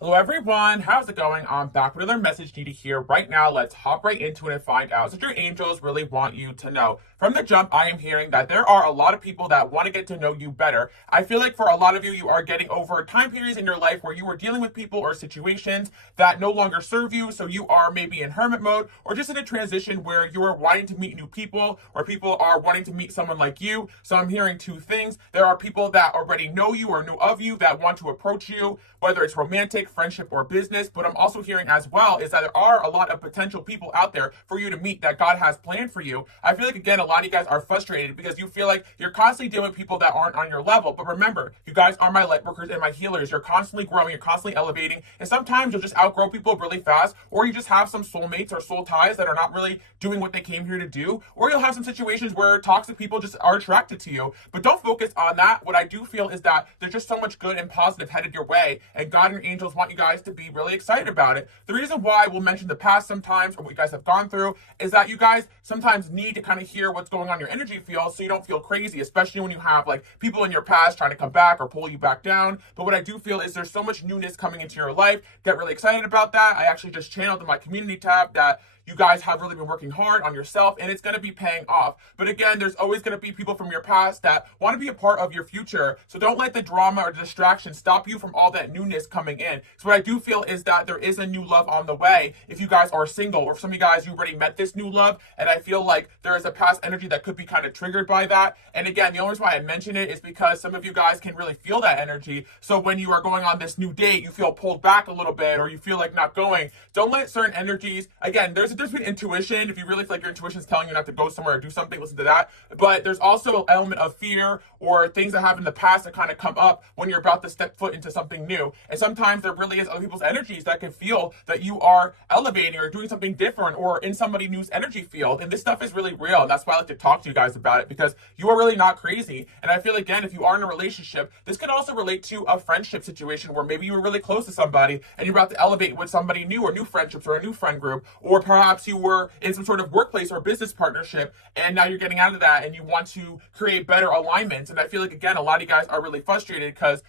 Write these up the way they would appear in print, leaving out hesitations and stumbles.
Hello everyone, how's it going? I'm back with another message needed here right now. Let's hop right into it and find out what your angels really want you to know. From the jump, I am hearing that there are a lot of people that want to get to know you better. I feel like for a lot of you, you are getting over time periods in your life where you are dealing with people or situations that no longer serve you. So you are maybe in hermit mode or just in a transition where you are wanting to meet new people or people are wanting to meet someone like you. So I'm hearing two things. There are people that already know you or know of you that want to approach you, whether it's romantic, friendship, or business. But I'm also hearing as well is that there are a lot of potential people out there for you to meet that God has planned for you. I feel like, again, a lot of you guys are frustrated because you feel like you're constantly dealing with people that aren't on your level. But remember, you guys are my light workers and my healers. You're constantly growing, you're constantly elevating. And sometimes you'll just outgrow people really fast, or you just have some soulmates or soul ties that are not really doing what they came here to do. Or you'll have some situations where toxic people just are attracted to you. But don't focus on that. What I do feel is that there's just so much good and positive headed your way. And God and your angels want you guys to be really excited about it. The reason why we'll mention the past sometimes or what you guys have gone through is that you guys sometimes need to kind of hear what's going on in your energy field so you don't feel crazy, especially when you have like people in your past trying to come back or pull you back down. But what I do feel is there's so much newness coming into your life. Get really excited about that. I actually just channeled in my community tab that you guys have really been working hard on yourself and it's going to be paying off. But again, there's always going to be people from your past that want to be a part of your future. So don't let the drama or distraction stop you from all that newness coming in. So what I do feel is that there is a new love on the way. If you guys are single or if some of you guys, you already met this new love, and I feel like there is a past energy that could be kind of triggered by that. And again, the only reason why I mention it is because some of you guys can really feel that energy. So when you are going on this new date, you feel pulled back a little bit or you feel like not going. Don't let certain energies, again, there's a difference between intuition. If you really feel like your intuition is telling you not to go somewhere or do something, listen to that. But there's also an element of fear or things that have in the past that kind of come up when you're about to step foot into something new. And sometimes there really is other people's energies that can feel that you are elevating or doing something different or in somebody new's energy field. And this stuff is really real. And that's why I like to talk to you guys about it, because you are really not crazy. And I feel, again, if you are in a relationship, this could also relate to a friendship situation where maybe you were really close to somebody and you're about to elevate with somebody new or new friendships or a new friend group, or perhaps you were in some sort of workplace or business partnership and now you're getting out of that and you want to create better alignments. And I feel like, again, a lot of you guys are really frustrated because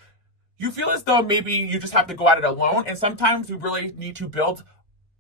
you feel as though maybe you just have to go at it alone. And sometimes we really need to build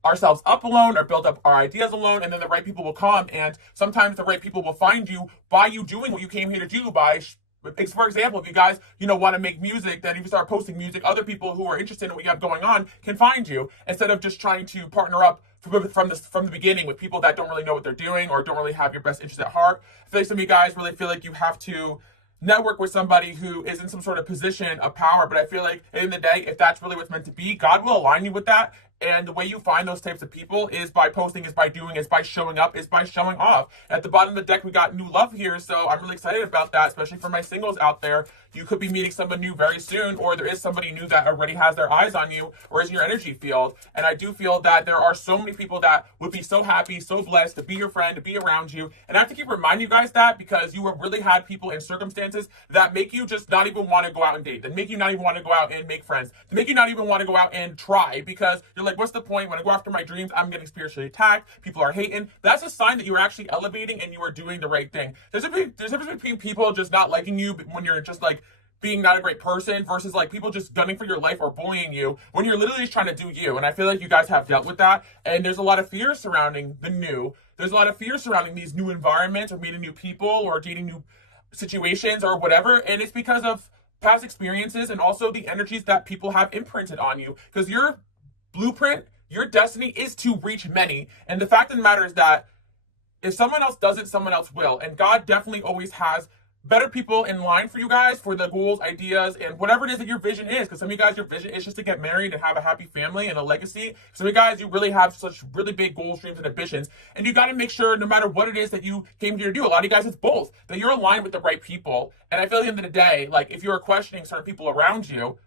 ourselves up alone or build up our ideas alone, and then the right people will come. And sometimes the right people will find you by you doing what you came here to do, by for example, if you guys, want to make music, then if you start posting music, other people who are interested in what you have going on can find you, instead of just trying to partner up from the beginning with people that don't really know what they're doing or don't really have your best interest at heart. I feel like some of you guys really feel like you have to network with somebody who is in some sort of position of power. But I feel like at the end of the day, if that's really what's meant to be, God will align you with that. And the way you find those types of people is by posting, is by doing, is by showing up, is by showing off. At the bottom of the deck, we got new love here. So I'm really excited about that, especially for my singles out there. You could be meeting someone new very soon, or there is somebody new that already has their eyes on you or is in your energy field. And I do feel that there are so many people that would be so happy, so blessed to be your friend, to be around you. And I have to keep reminding you guys that, because you have really had people in circumstances that make you just not even want to go out and date, that make you not even want to go out and make friends, that make you not even want to go out and try, because you're like, what's the point? When I go after my dreams, I'm getting spiritually attacked. People are hating. That's a sign that you're actually elevating and you are doing the right thing. There's a difference between people just not liking you when you're just like being not a great person versus like people just gunning for your life or bullying you when you're literally just trying to do you. And I feel like you guys have dealt with that. And there's a lot of fear surrounding the new. There's a lot of fear surrounding these new environments or meeting new people or dating new situations or whatever. And it's because of past experiences and also the energies that people have imprinted on you. Because your blueprint, your destiny is to reach many. And the fact of the matter is that if someone else does it, someone else will. And God definitely always has better people in line for you guys for the goals, ideas, and whatever it is that your vision is. Because some of you guys, your vision is just to get married and have a happy family and a legacy. Some of you guys, you really have such really big goals, dreams, and ambitions. And you got to make sure, no matter what it is that you came here to do, a lot of you guys, it's both, that you're aligned with the right people. And I feel at the end of the day, like if you're questioning certain people around you,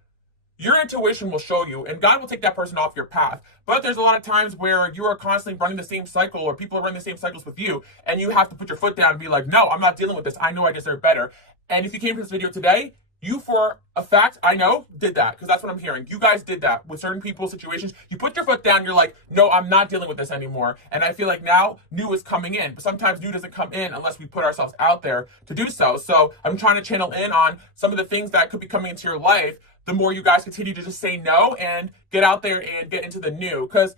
your intuition will show you, and God will take that person off your path. But there's a lot of times where you are constantly running the same cycle, or people are running the same cycles with you, and you have to put your foot down and be like, no, I'm not dealing with this. I know I deserve better. And if you came to this video today, you, for a fact, I know, did that, because that's what I'm hearing. You guys did that with certain people, situations. You put your foot down, you're like, no, I'm not dealing with this anymore. And I feel like now new is coming in. But sometimes new doesn't come in unless we put ourselves out there to do so. So I'm trying to channel in on some of the things that could be coming into your life the more you guys continue to just say no and get out there and get into the new. Because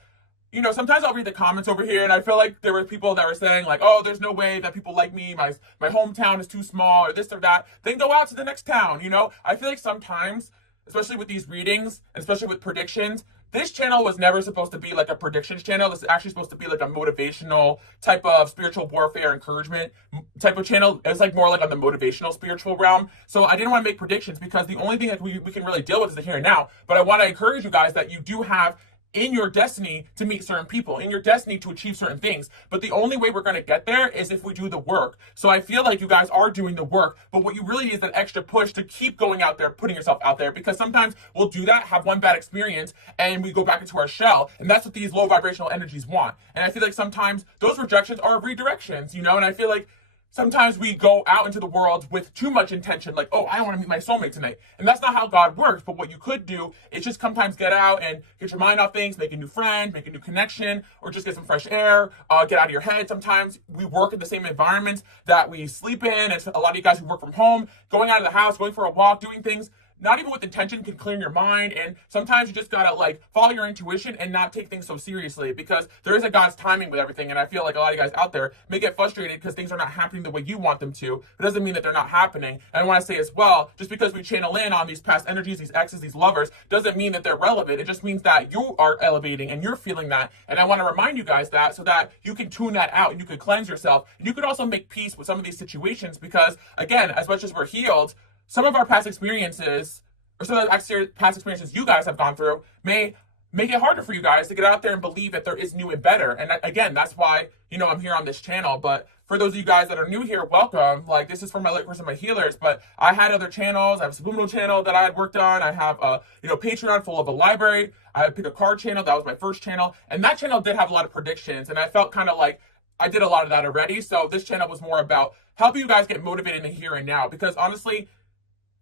sometimes I'll read the comments over here and I feel like there were people that were saying like, oh, there's no way that people like me. My hometown is too small or this or that. Then go out to the next town. I feel like sometimes, especially with these readings, especially with predictions, this channel was never supposed to be like a predictions channel. This is actually supposed to be like a motivational type of spiritual warfare encouragement type of channel. It's like more like on the motivational spiritual realm. So I didn't want to make predictions because the only thing that we can really deal with is the here and now. But I want to encourage you guys that you do have in your destiny to meet certain people, in your destiny to achieve certain things. But the only way we're going to get there is if we do the work. So I feel like you guys are doing the work, but what you really need is that extra push to keep going out there, putting yourself out there, because sometimes we'll do that, have one bad experience, and we go back into our shell. And that's what these low vibrational energies want. And I feel like sometimes those rejections are redirections, and I feel like sometimes we go out into the world with too much intention, like, oh, I want to meet my soulmate tonight. And that's not how God works. But what you could do is just sometimes get out and get your mind off things, make a new friend, make a new connection, or just get some fresh air, get out of your head. Sometimes we work in the same environments that we sleep in. And a lot of you guys who work from home, going out of the house, going for a walk, doing things not even with intention can clear your mind. And sometimes you just gotta like follow your intuition and not take things so seriously, because there is a God's timing with everything. And I feel like a lot of you guys out there may get frustrated because things are not happening the way you want them to. It doesn't mean that they're not happening. And I want to say as well, just because we channel in on these past energies, these exes, these lovers, doesn't mean that they're relevant. It just means that you are elevating and you're feeling that. And I want to remind you guys that, so that you can tune that out and you can cleanse yourself. And you could also make peace with some of these situations, because again, as much as we're healed, some of our past experiences, or some of the past experiences you guys have gone through, may make it harder for you guys to get out there and believe that there is new and better. And again, that's why, I'm here on this channel. But for those of you guys that are new here, welcome. Like, this is for my light workers and my healers, but I had other channels. I have a subliminal channel that I had worked on. I have a, Patreon full of a library. I had Pick a Card channel. That was my first channel. And that channel did have a lot of predictions. And I felt kind of like I did a lot of that already. So this channel was more about helping you guys get motivated in the here and now. Because honestly,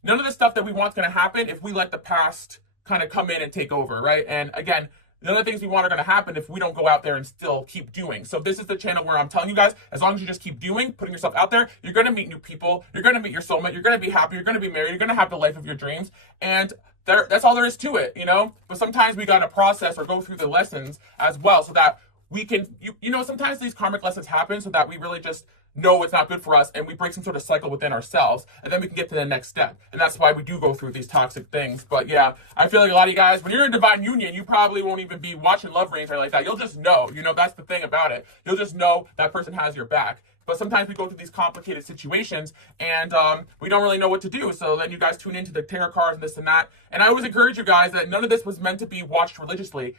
none of the stuff that we want is going to happen if we let the past kind of come in and take over, right? And again, none of the things we want are going to happen if we don't go out there and still keep doing. So this is the channel where I'm telling you guys, as long as you just keep doing, putting yourself out there, you're going to meet new people, you're going to meet your soulmate, you're going to be happy, you're going to be married, you're going to have the life of your dreams. And that's all there is to it, But sometimes we got to process or go through the lessons as well, so that we can, sometimes these karmic lessons happen so that we really just know it's not good for us, and we break some sort of cycle within ourselves, and then we can get to the next step. And that's why we do go through these toxic things. But yeah, I feel like a lot of you guys, when you're in divine union, you probably won't even be watching love readings or like that. You'll just know, that's the thing about it. You'll just know that person has your back. But sometimes we go through these complicated situations and we don't really know what to do. So then you guys tune into the tarot cards and this and that. And I always encourage you guys that none of this was meant to be watched religiously.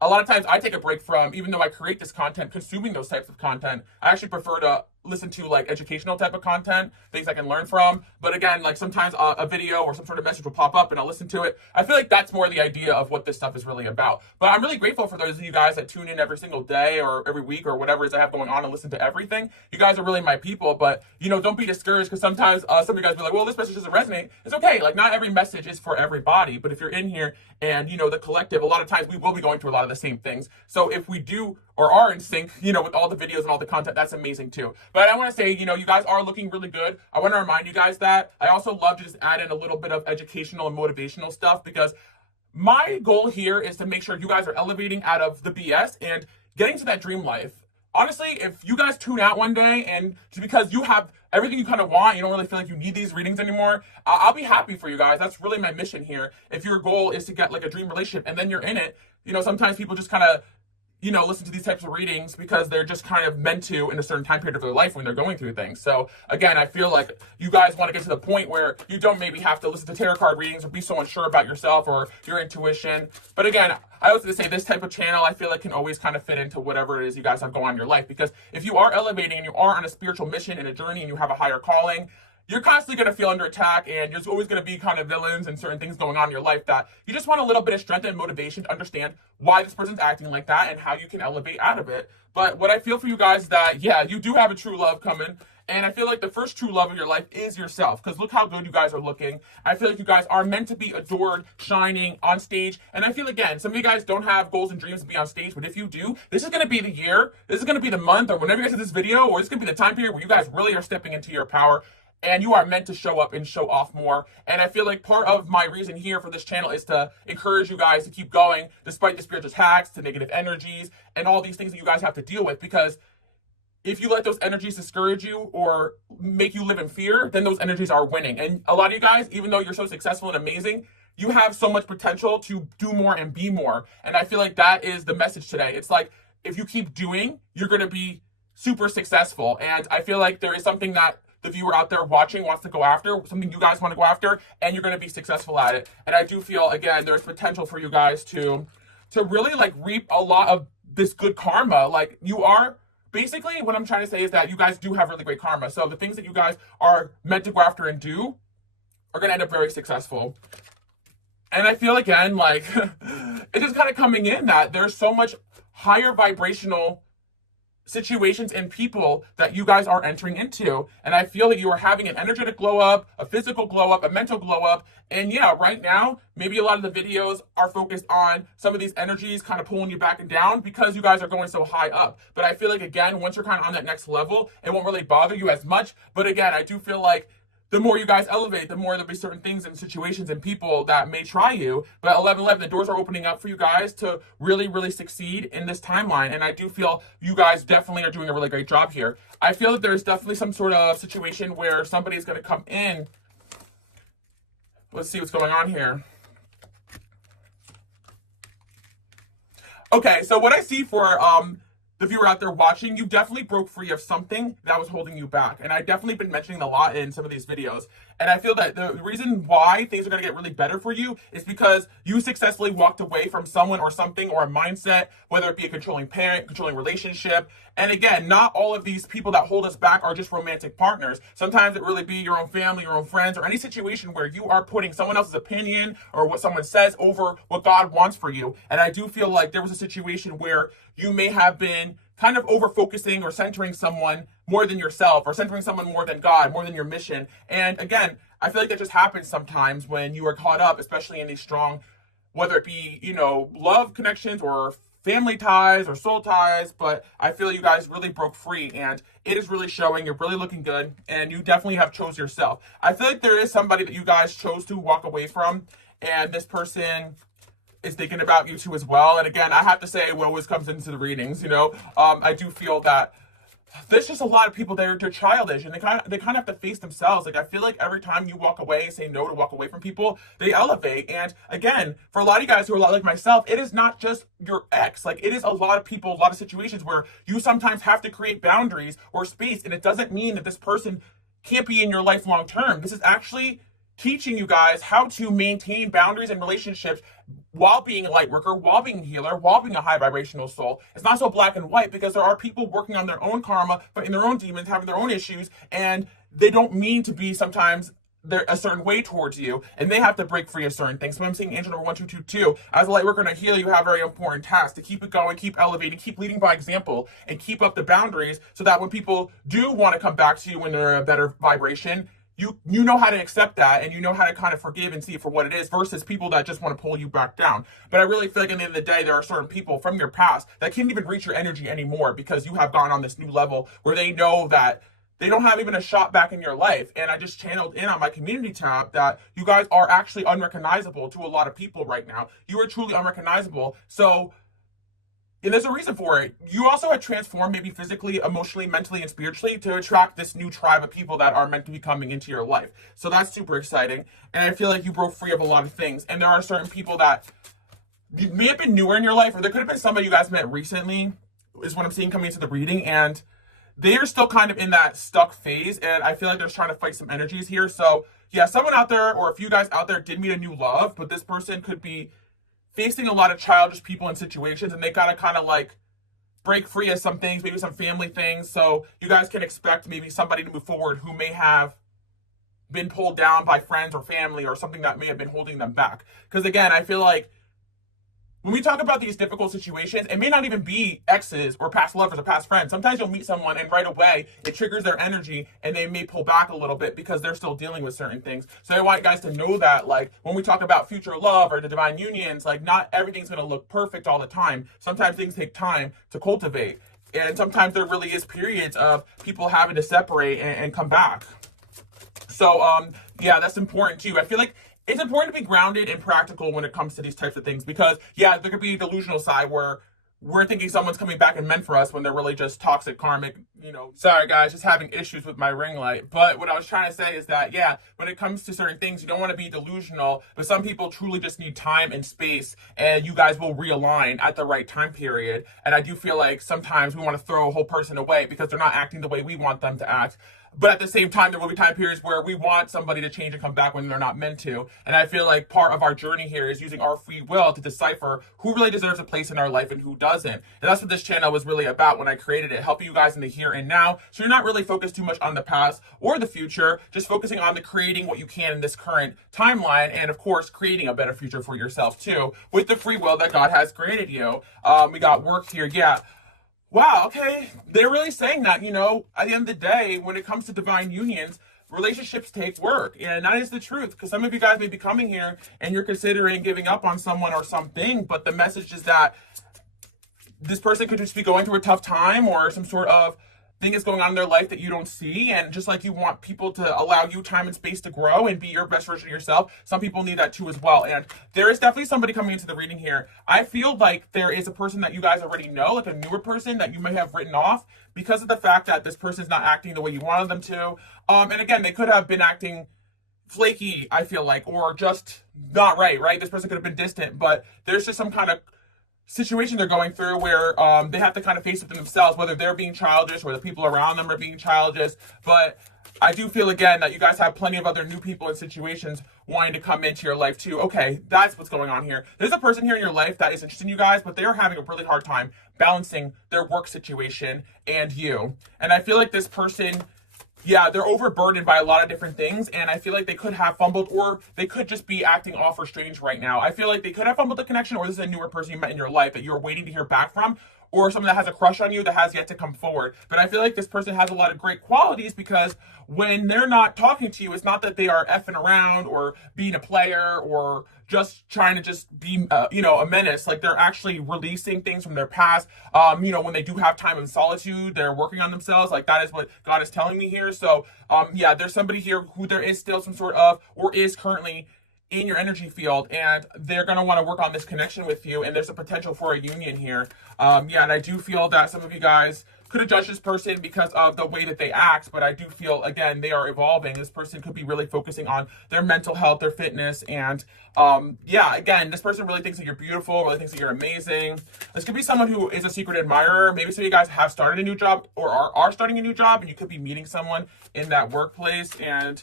A lot of times I take a break from, even though I create this content, consuming those types of content. I actually prefer to listen to like educational type of content, things I can learn from. But again, like sometimes a video or some sort of message will pop up and I'll listen to it. I feel like that's more the idea of what this stuff is really about. But I'm really grateful for those of you guys that tune in every single day or every week or whatever it is I have going on and listen to everything. You guys are really my people. But don't be discouraged, because sometimes some of you guys be like, well, this message doesn't resonate. It's okay. Like, not every message is for everybody. But if you're in here and the collective, a lot of times we will be going through a lot of the same things. So if we do or are in sync, with all the videos and all the content, that's amazing too. But I want to say, you guys are looking really good. I want to remind you guys that I also love to just add in a little bit of educational and motivational stuff, because my goal here is to make sure you guys are elevating out of the BS and getting to that dream life. Honestly, if you guys tune out one day and just because you have everything you kind of want, you don't really feel like you need these readings anymore, I'll be happy for you guys. That's really my mission here. If your goal is to get like a dream relationship and then you're in it, sometimes people just kind of listen to these types of readings because they're just kind of meant to in a certain time period of their life when they're going through things. So again, I feel like you guys want to get to the point where you don't maybe have to listen to tarot card readings or be so unsure about yourself or your intuition. But again, I also say this type of channel, I feel like can always kind of fit into whatever it is you guys have going on in your life. Because if you are elevating and you are on a spiritual mission and a journey and you have a higher calling, you're constantly going to feel under attack, and there's always going to be kind of villains and certain things going on in your life that you just want a little bit of strength and motivation to understand why this person's acting like that and how you can elevate out of it. But what I feel for you guys is that, yeah, you do have a true love coming. And I feel like the first true love of your life is yourself, because look how good you guys are looking. I feel like you guys are meant to be adored, shining, on stage. And I feel, again, some of you guys don't have goals and dreams to be on stage, but if you do, this is going to be the year, this is going to be the month, or whenever you guys see this video, or it's going to be the time period where you guys really are stepping into your power. and you are meant to show up and show off more. And I feel like part of my reason here for this channel is to encourage you guys to keep going despite the spiritual attacks, the negative energies, and all these things that you guys have to deal with. Because if you let those energies discourage you or make you live in fear, then those energies are winning. And a lot of you guys, even though you're so successful and amazing, you have so much potential to do more and be more. And I feel like that is the message today. It's like, if you keep doing, you're going to be super successful. And I feel like there is something that the viewer out there watching wants to go after, something you guys want to go after, and you're going to be successful at it. And I do feel, again, there's potential for you guys to really like reap a lot of this good karma. Like, you are, basically what I'm trying to say is that you guys do have really great karma. So the things that you guys are meant to go after and do are going to end up very successful. And I feel, again, like it's just kind of coming in that there's so much higher vibrational situations and people that you guys are entering into. And I feel that you are having an energetic glow up, a physical glow up, a mental glow up. And yeah, right now, maybe a lot of the videos are focused on some of these energies kind of pulling you back and down because you guys are going so high up. But I feel like, again, once you're kind of on that next level, it won't really bother you as much. But again, I do feel like the more you guys elevate, the more there'll be certain things and situations and people that may try you. But 11/11, the doors are opening up for you guys to really, really succeed in this timeline. And I do feel you guys definitely are doing a really great job here. I feel that there's definitely some sort of situation where somebody is going to come in. Let's see what's going on here. Okay, so what I see for the viewer out there watching, you definitely broke free of something that was holding you back. And I've definitely been mentioning a lot in some of these videos. And I feel that the reason why things are going to get really better for you is because you successfully walked away from someone or something or a mindset, whether it be a controlling parent, controlling relationship. And again, not all of these people that hold us back are just romantic partners. Sometimes it really be your own family, your own friends, or any situation where you are putting someone else's opinion or what someone says over what God wants for you. And I do feel like there was a situation where you may have been kind of over focusing or centering someone more than yourself, or centering someone more than God, more than your mission. And again, I feel like that just happens sometimes when you are caught up, especially in these strong, whether it be, you know, love connections or family ties or soul ties. But I feel you guys really broke free, and it is really showing. You're really looking good, and you definitely have chose yourself. I feel like there is somebody that you guys chose to walk away from, and this person is thinking about you too as well. And again, I have to say, what always comes into the readings, you know, I do feel that there's just a lot of people there, they're childish, and they kind of have to face themselves. Like, I feel like every time you walk away, say no to walk away from people, they elevate. And again, for a lot of you guys who are a lot like myself, it is not just your ex. Like, it is a lot of people, a lot of situations where you sometimes have to create boundaries or space. And it doesn't mean that this person can't be in your life long term. This is actually teaching you guys how to maintain boundaries and relationships while being a light worker, while being a healer, while being a high vibrational soul. It's not so black and white, because there are people working on their own karma, fighting their own demons, having their own issues, and they don't mean to be sometimes they're a certain way towards you, and they have to break free of certain things. So I'm seeing angel number 1222. As a light worker and a healer, you have very important tasks to keep it going, keep elevating, keep leading by example, and keep up the boundaries so that when people do want to come back to you when they're a better vibration, you know how to accept that, and you know how to kind of forgive and see it for what it is, versus people that just want to pull you back down. But I really feel like at the end of the day, there are certain people from your past that can't even reach your energy anymore, because you have gone on this new level where they know that they don't have even a shot back in your life. And I just channeled in on my community tab that you guys are actually unrecognizable to a lot of people right now. You are truly unrecognizable. So, and there's a reason for it. You also had transformed, maybe physically, emotionally, mentally, and spiritually, to attract this new tribe of people that are meant to be coming into your life. So that's super exciting. And I feel like you broke free of a lot of things. And there are certain people that may have been newer in your life, or there could have been somebody you guys met recently, is what I'm seeing coming into the reading. And they are still kind of in that stuck phase. And I feel like they're trying to fight some energies here. So yeah, someone out there, or a few guys out there, did meet a new love, but this person could be facing a lot of childish people and situations, and they gotta kind of like break free of some things, maybe some family things. So you guys can expect maybe somebody to move forward who may have been pulled down by friends or family, or something that may have been holding them back. Because again, I feel like when we talk about these difficult situations, it may not even be exes or past lovers or past friends. Sometimes you'll meet someone and right away it triggers their energy, and they may pull back a little bit because they're still dealing with certain things. So I want you guys to know that, like, when we talk about future love or the divine unions, like, not everything's going to look perfect all the time. Sometimes things take time to cultivate. And sometimes there really is periods of people having to separate and come back. So, yeah, that's important too. I feel like it's important to be grounded and practical when it comes to these types of things because, yeah, there could be a delusional side where we're thinking someone's coming back and meant for us when they're really just toxic, karmic, Sorry, guys, just having issues with my ring light. But what I was trying to say is that, yeah, when it comes to certain things, you don't want to be delusional, but some people truly just need time and space, and you guys will realign at the right time period. And I do feel like sometimes we want to throw a whole person away because they're not acting the way we want them to act. But at the same time, there will be time periods where we want somebody to change and come back when they're not meant to. And I feel like part of our journey here is using our free will to decipher who really deserves a place in our life and who doesn't. And that's what this channel was really about when I created it, helping you guys in the here and now. So you're not really focused too much on the past or the future, just focusing on the creating what you can in this current timeline. And of course, creating a better future for yourself too, with the free will that God has created you. We got work here. Yeah. Wow, okay. They're really saying that, at the end of the day, when it comes to divine unions, relationships take work. And that is the truth. Because some of you guys may be coming here and you're considering giving up on someone or something, but the message is that this person could just be going through a tough time or some sort of thing is going on in their life that you don't see. And just like you want people to allow you time and space to grow and be your best version of yourself, some people need that too as well. And there is definitely somebody coming into the reading here. I feel like there is a person that you guys already know, like a newer person that you may have written off because of the fact that this person's not acting the way you wanted them to. And again, they could have been acting flaky, I feel like, or just not right? This person could have been distant, but there's just some kind of situation they're going through where they have to kind of face it themselves, whether they're being childish or the people around them are being childish. But I do feel, again, that you guys have plenty of other new people and situations wanting to come into your life too. Okay, that's what's going on here. There's a person here in your life that is interested in you guys, but they are having a really hard time balancing their work situation and you. And I feel like this person, yeah, they're overburdened by a lot of different things, and I feel like they could have fumbled, or they could just be acting off or strange right now. I feel like they could have fumbled the connection, or this is a newer person you met in your life that you're waiting to hear back from, or someone that has a crush on you that has yet to come forward. But I feel like this person has a lot of great qualities because when they're not talking to you, it's not that they are effing around or being a player or just trying to just be, a menace. Like, they're actually releasing things from their past. When they do have time in solitude, they're working on themselves. Like, that is what God is telling me here. So, yeah, there's somebody here who there is still some sort of, or is currently in your energy field, and they're going to want to work on this connection with you, and there's a potential for a union here. And I do feel that some of you guys could have judged this person because of the way that they act, but I do feel, again, they are evolving. This person could be really focusing on their mental health, their fitness, and again, this person really thinks that you're beautiful, really thinks that you're amazing. This could be someone who is a secret admirer. Maybe some of you guys have started a new job or are starting a new job, and you could be meeting someone in that workplace. And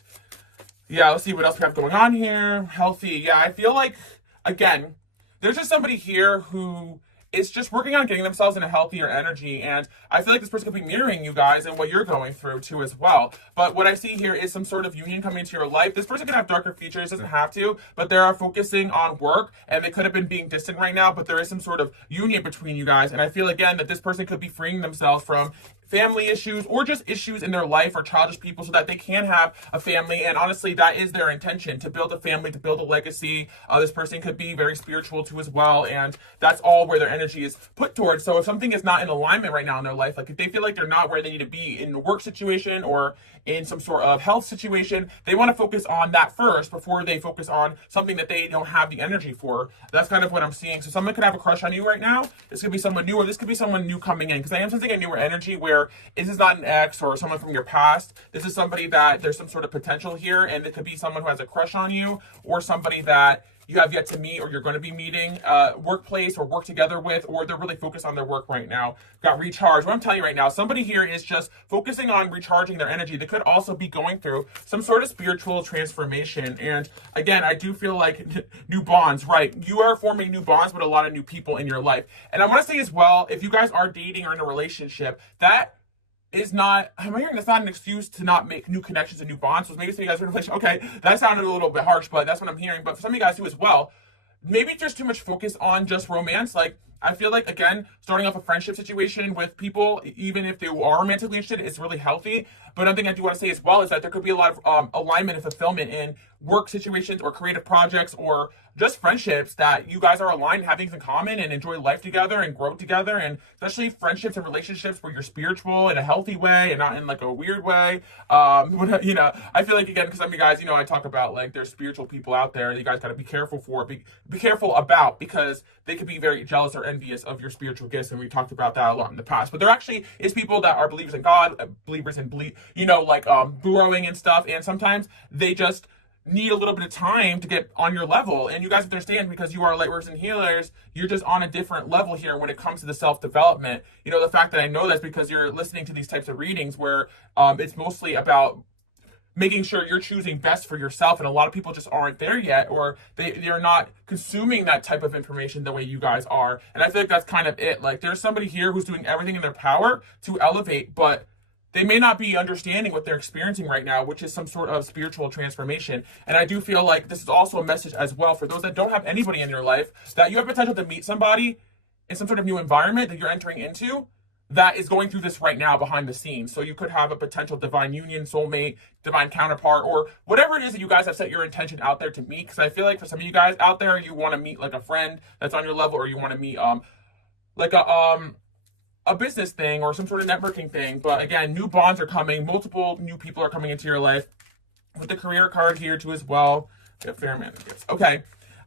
yeah, let's see what else we have going on here. Healthy. Yeah, I feel like, again, there's just somebody here who is just working on getting themselves in a healthier energy. And I feel like this person could be mirroring you guys and what you're going through too as well. But what I see here is some sort of union coming into your life. This person can have darker features, doesn't have to, but they are focusing on work, and they could have been being distant right now, but there is some sort of union between you guys. And I feel, again, that this person could be freeing themselves from family issues or just issues in their life or childish people so that they can have a family. And honestly, that is their intention, to build a family, to build a legacy. This person could be very spiritual too as well, and that's all where their energy is put towards. So if something is not in alignment right now in their life, like if they feel like they're not where they need to be in a work situation or in some sort of health situation, they want to focus on that first before they focus on something that they don't have the energy for. That's kind of what I'm seeing. So someone could have a crush on you right now. This could be someone new, or this could be someone new coming in, because I am sensing a newer energy where this is not an ex or someone from your past. This is somebody that there's some sort of potential here, and it could be someone who has a crush on you, or somebody that you have yet to meet or you're going to be meeting, workplace or work together with, or they're really focused on their work right now. Got recharge. What I'm telling you right now, somebody here is just focusing on recharging their energy. They could also be going through some sort of spiritual transformation. And again, I do feel like new bonds, right? You are forming new bonds with a lot of new people in your life. And I want to say as well, if you guys are dating or in a relationship, that is not, I'm hearing that's not an excuse to not make new connections and new bonds. So maybe some of you guys are in a relationship, okay, that sounded a little bit harsh, but that's what I'm hearing. But for some of you guys too as well, maybe there's too much focus on just romance. Like, I feel like, again, starting off a friendship situation with people, even if they are romantically interested, is really healthy. But another thing I do want to say as well is that there could be a lot of alignment and fulfillment in work situations or creative projects or just friendships that you guys are aligned, have things in common, and enjoy life together and grow together. And especially friendships and relationships where you're spiritual in a healthy way and not in like a weird way. You know, I feel like, again, because some of you guys, you know, I talk about like there's spiritual people out there that you guys got to be careful for, be careful about, because they could be very jealous or envious of your spiritual gifts. And we talked about that a lot in the past. But there actually is people that are believers in God, believers in you know, like growing and stuff. And sometimes they just need a little bit of time to get on your level. And you guys understand, because you are light workers and healers, you're just on a different level here when it comes to the self-development. You know, the fact that I know that's because you're listening to these types of readings where it's mostly about making sure you're choosing best for yourself. And a lot of people just aren't there yet, or they're not consuming that type of information the way you guys are. And I feel like that's kind of it. Like, there's somebody here who's doing everything in their power to elevate, but they may not be understanding what they're experiencing right now, which is some sort of spiritual transformation. And I do feel like this is also a message as well for those that don't have anybody in your life, that you have potential to meet somebody in some sort of new environment that you're entering into that is going through this right now behind the scenes. So you could have a potential divine union, soulmate, divine counterpart, or whatever it is that you guys have set your intention out there to meet. Because I feel like for some of you guys out there, you want to meet like a friend that's on your level, or you want to meet like a business thing or some sort of networking thing. But again, new bonds are coming. Multiple new people are coming into your life. With the career card here too as well. Fair man. Okay.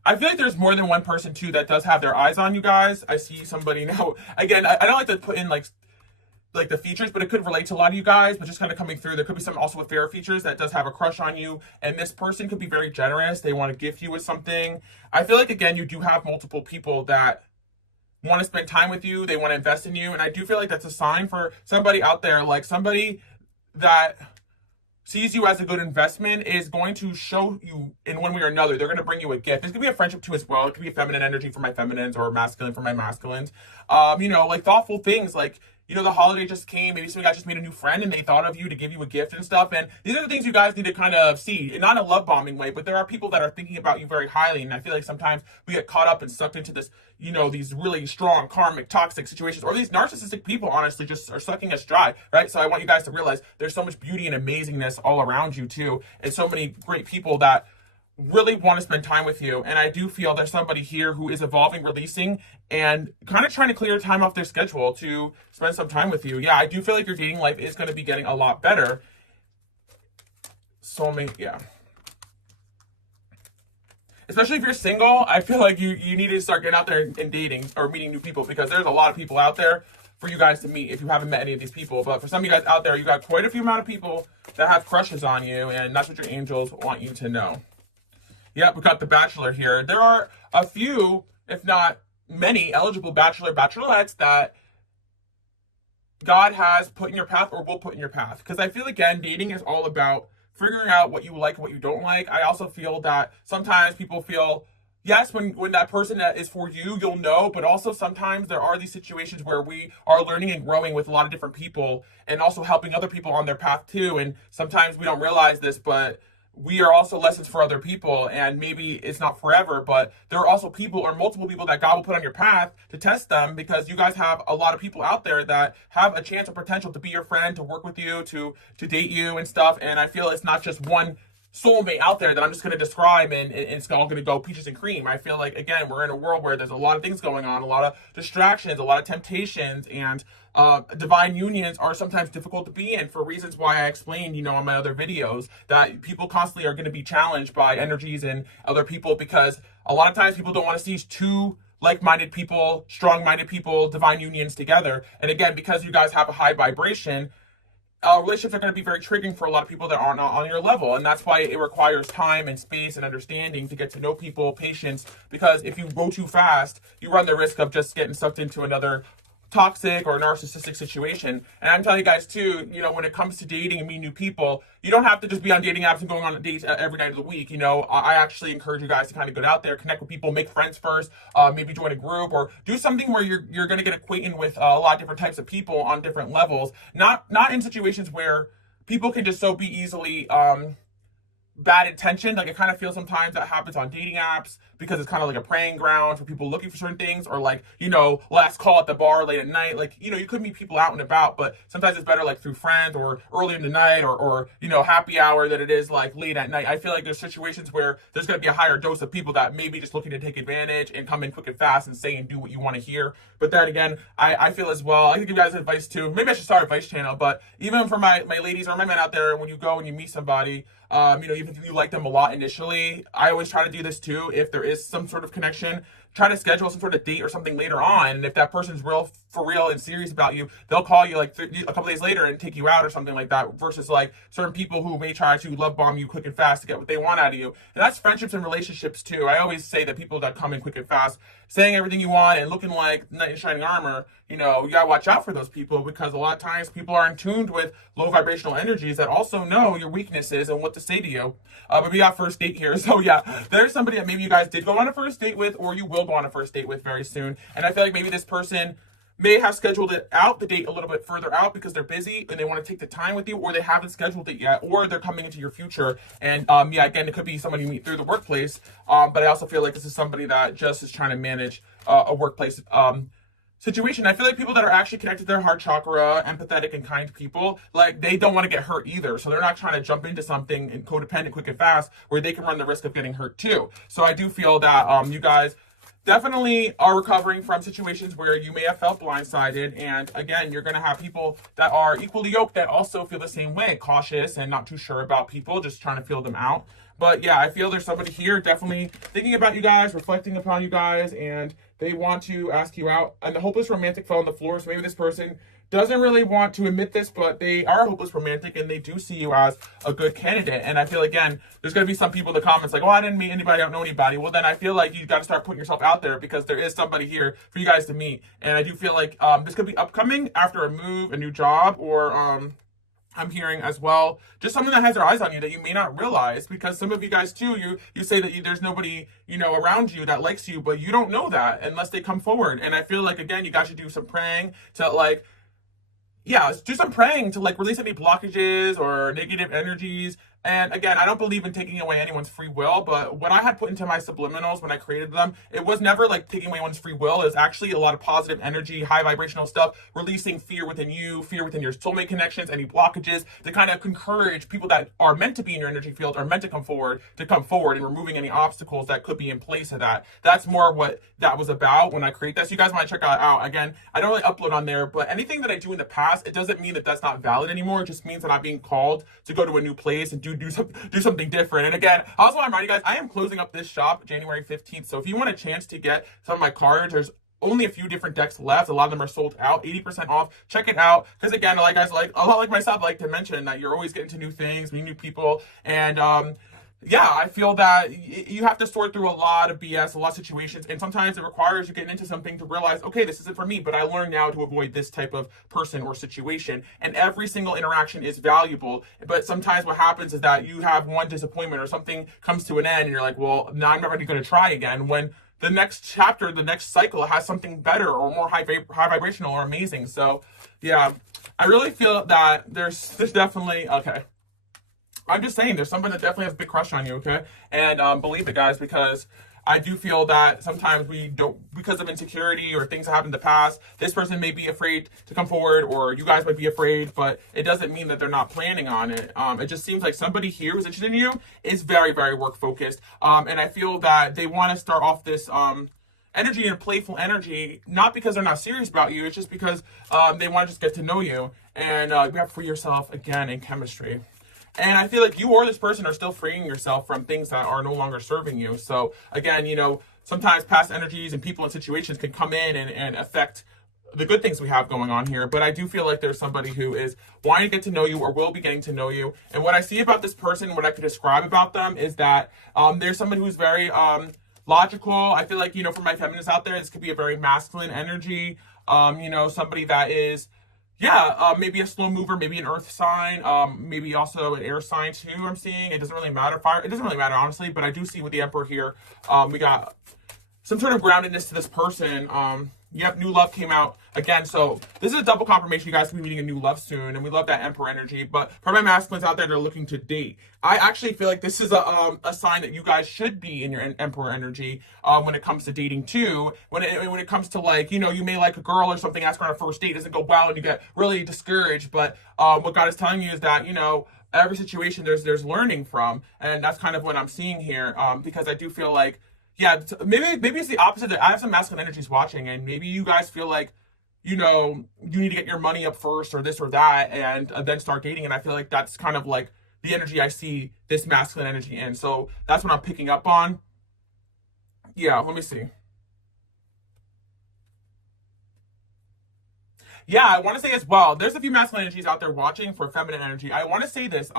I feel like there's more than one person too that does have their eyes on you guys. I see somebody now. Again, I don't like to put in like the features, but it could relate to a lot of you guys, but just kind of coming through. There could be some also with fair features that does have a crush on you. And this person could be very generous. They want to gift you with something. I feel like, again, you do have multiple people that want to spend time with you. They want to invest in you. And I do feel like that's a sign for somebody out there, like somebody that sees you as a good investment is going to show you in one way or another. They're going to bring you a gift. This could be a friendship too as well. It could be a feminine energy for my feminines or masculine for my masculines. You know, like thoughtful things like, you know, the holiday just came. Maybe some guys just made a new friend and they thought of you to give you a gift and stuff. And these are the things you guys need to kind of see. Not in a love bombing way, but there are people that are thinking about you very highly. And I feel like sometimes we get caught up and sucked into this, you know, these really strong, karmic, toxic situations, or these narcissistic people, honestly, just are sucking us dry, right? So I want you guys to realize there's so much beauty and amazingness all around you too. And so many great people that really want to spend time with you. And I do feel there's somebody here who is evolving, releasing, and kind of trying to clear time off their schedule to spend some time with you. Yeah, I do feel like your dating life is going to be getting a lot better. Soulmate, yeah. Especially if you're single, I feel like you need to start getting out there and dating or meeting new people, because there's a lot of people out there for you guys to meet if you haven't met any of these people. But for some of you guys out there, you got quite a few amount of people that have crushes on you, and that's what your angels want you to know. Yeah, we got the Bachelor here. There are a few, if not many, eligible Bachelor, Bachelorettes that God has put in your path or will put in your path. Because I feel, again, dating is all about figuring out what you like and what you don't like. I also feel that sometimes people feel, yes, when that person that is for you, you'll know. But also sometimes there are these situations where we are learning and growing with a lot of different people and also helping other people on their path too. And sometimes we don't realize this, but we are also lessons for other people, and maybe it's not forever, but there are also people or multiple people that God will put on your path to test them, because you guys have a lot of people out there that have a chance or potential to be your friend, to work with you, to date you and stuff. And I feel it's not just one soulmate out there that I'm just going to describe and it's all going to go peaches and cream. I feel like, again, we're in a world where there's a lot of things going on, a lot of distractions, a lot of temptations, and divine unions are sometimes difficult to be in for reasons why I explained, you know, on my other videos, that people constantly are going to be challenged by energies and other people, because a lot of times people don't want to see two like-minded people, strong-minded people, divine unions together. And again, because you guys have a high vibration, relationships are going to be very triggering for a lot of people that aren't on your level. And that's why it requires time and space and understanding to get to know people, patience, because if you go too fast, you run the risk of just getting sucked into another toxic or narcissistic situation. And I'm telling you guys too, you know, when it comes to dating and meeting new people, you don't have to just be on dating apps and going on dates every night of the week. You know, I actually encourage you guys to kind of get out there, connect with people, make friends first, maybe join a group or do something where you're going to get acquainted with a lot of different types of people on different levels. Not in situations where people can just so be easily bad intentioned. Like, it kind of feels sometimes that happens on dating apps, because it's kind of like a praying ground for people looking for certain things, or like, you know, last call at the bar late at night. Like, you know, you could meet people out and about, but sometimes it's better like through friends or early in the night, or you know, happy hour, than it is like late at night. I feel like there's situations where there's going to be a higher dose of people that may be just looking to take advantage and come in quick and fast and say and do what you want to hear. But then again, I feel as well, I can give you guys advice too. Maybe I should start a advice channel, but even for my ladies or my men out there, when you go and you meet somebody, you know, even if you like them a lot initially, I always try to do this too. If there is some sort of connection, try to schedule some sort of date or something later on. And if that person's for real and serious about you, they'll call you like a couple days later and take you out or something like that, versus like certain people who may try to love bomb you quick and fast to get what they want out of you. And that's friendships and relationships too. I always say that people that come in quick and fast, saying everything you want and looking like knight in shining armor, you know, you gotta watch out for those people, because a lot of times people are in tuned with low vibrational energies that also know your weaknesses and what to say to you. But we got first date here. So yeah, there's somebody that maybe you guys did go on a first date with, or you will go on a first date with very soon. And I feel like maybe this person may have scheduled the date a little bit further out because they're busy and they want to take the time with you, or they haven't scheduled it yet, or they're coming into your future. And yeah, again, it could be somebody you meet through the workplace. But I also feel like this is somebody that just is trying to manage a workplace situation. I feel like people that are actually connected to their heart chakra, empathetic and kind people, like they don't want to get hurt either. So they're not trying to jump into something and codependent quick and fast where they can run the risk of getting hurt too. So I do feel that you guys definitely are recovering from situations where you may have felt blindsided. And again, you're going to have people that are equally yoked that also feel the same way, cautious and not too sure about people, just trying to feel them out. But yeah, I feel there's somebody here definitely thinking about you guys, reflecting upon you guys, and they want to ask you out. And the hopeless romantic fell on the floor, so maybe this person doesn't really want to admit this, but they are hopeless romantic and they do see you as a good candidate. And I feel, again, there's going to be some people in the comments like, oh, I didn't meet anybody, I don't know anybody. Well, then I feel like you got to start putting yourself out there, because there is somebody here for you guys to meet. And I do feel like this could be upcoming after a move, a new job, or I'm hearing as well, just someone that has their eyes on you that you may not realize, because some of you guys too, you say that there's nobody, you know, around you that likes you, but you don't know that unless they come forward. And I feel like, again, you guys should do some praying to like, yeah, do some praying to like release any blockages or negative energies. And again, I don't believe in taking away anyone's free will, but what I had put into my subliminals when I created them, it was never like taking away anyone's free will. It was actually a lot of positive energy, high vibrational stuff, releasing fear within you, fear within your soulmate connections, any blockages, to kind of encourage people that are meant to be in your energy field, are meant to come forward, and removing any obstacles that could be in place of that. That's more what that was about when I create that. So you guys want to check that out. Again, I don't really upload on there, but anything that I do in the past, it doesn't mean that that's not valid anymore. It just means that I'm being called to go to a new place and do something different. And again, I also want to remind you guys, I am closing up this shop January 15th. So if you want a chance to get some of my cards, there's only a few different decks left. A lot of them are sold out, 80% off. Check it out. Because again, like guys, like a lot like myself, I like to mention that you're always getting to new things, meeting new people. And yeah, I feel that you have to sort through a lot of BS, a lot of situations, and sometimes it requires you getting into something to realize, okay, this isn't for me, but I learned now to avoid this type of person or situation. And every single interaction is valuable, but sometimes what happens is that you have one disappointment or something comes to an end, and you're like, well, now I'm never going to try again, when the next chapter, the next cycle has something better or more high vibrational or amazing. So yeah, I really feel that there's definitely, okay, I'm just saying, there's somebody that definitely has a big crush on you, okay? And believe it, guys, because I do feel that sometimes we don't, because of insecurity or things that happened in the past, this person may be afraid to come forward, or you guys might be afraid, but it doesn't mean that they're not planning on it. It just seems like somebody here who's interested in you is very, very work-focused. And I feel that they want to start off this energy and playful energy, not because they're not serious about you, it's just because they want to just get to know you. And you have to free yourself, again, in chemistry. And I feel like you or this person are still freeing yourself from things that are no longer serving you. So again, you know, sometimes past energies and people and situations can come in and affect the good things we have going on here. But I do feel like there's somebody who is wanting to get to know you or will be getting to know you. And what I see about this person, what I could describe about them is that there's somebody who's very logical. I feel like, you know, for my feminists out there, this could be a very masculine energy. You know, somebody that is, yeah, maybe a slow mover, maybe an earth sign, maybe also an air sign too, I'm seeing. It doesn't really matter. Fire, it doesn't really matter, honestly, but I do see with the Emperor here, we got some sort of groundedness to this person. Yep, new love came out again. So this is a double confirmation. You guys will be meeting a new love soon, and we love that Emperor energy. But for my masculines out there that are looking to date, I actually feel like this is a sign that you guys should be in your Emperor energy when it comes to dating too. When it comes to, like, you know, you may like a girl or something, ask her on a first date, doesn't go well, and you get really discouraged. But what God is telling you is that, you know, every situation there's learning from, and that's kind of what I'm seeing here. Because I do feel like, yeah, maybe it's the opposite. I have some masculine energies watching, and maybe you guys feel like, you know, you need to get your money up first or this or that, and then start dating. And I feel like that's kind of like the energy I see this masculine energy in. So that's what I'm picking up on. Yeah, let me see. Yeah, I want to say as well, there's a few masculine energies out there watching for feminine energy. I want to say this,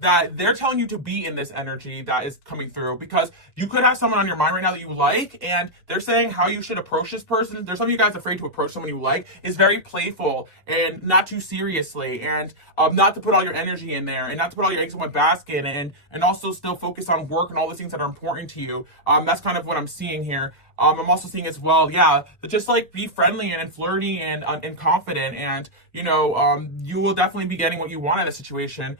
that they're telling you to be in this energy that is coming through, because you could have someone on your mind right now that you like, and they're saying how you should approach this person. There's some of you guys afraid to approach someone you like. Is very playful and not too seriously, and not to put all your energy in there, and not to put all your eggs in one basket, and also still focus on work and all the things that are important to you. That's kind of what I'm seeing here. I'm also seeing as well, yeah, that just like be friendly and flirty and confident, and you know, you will definitely be getting what you want in a situation.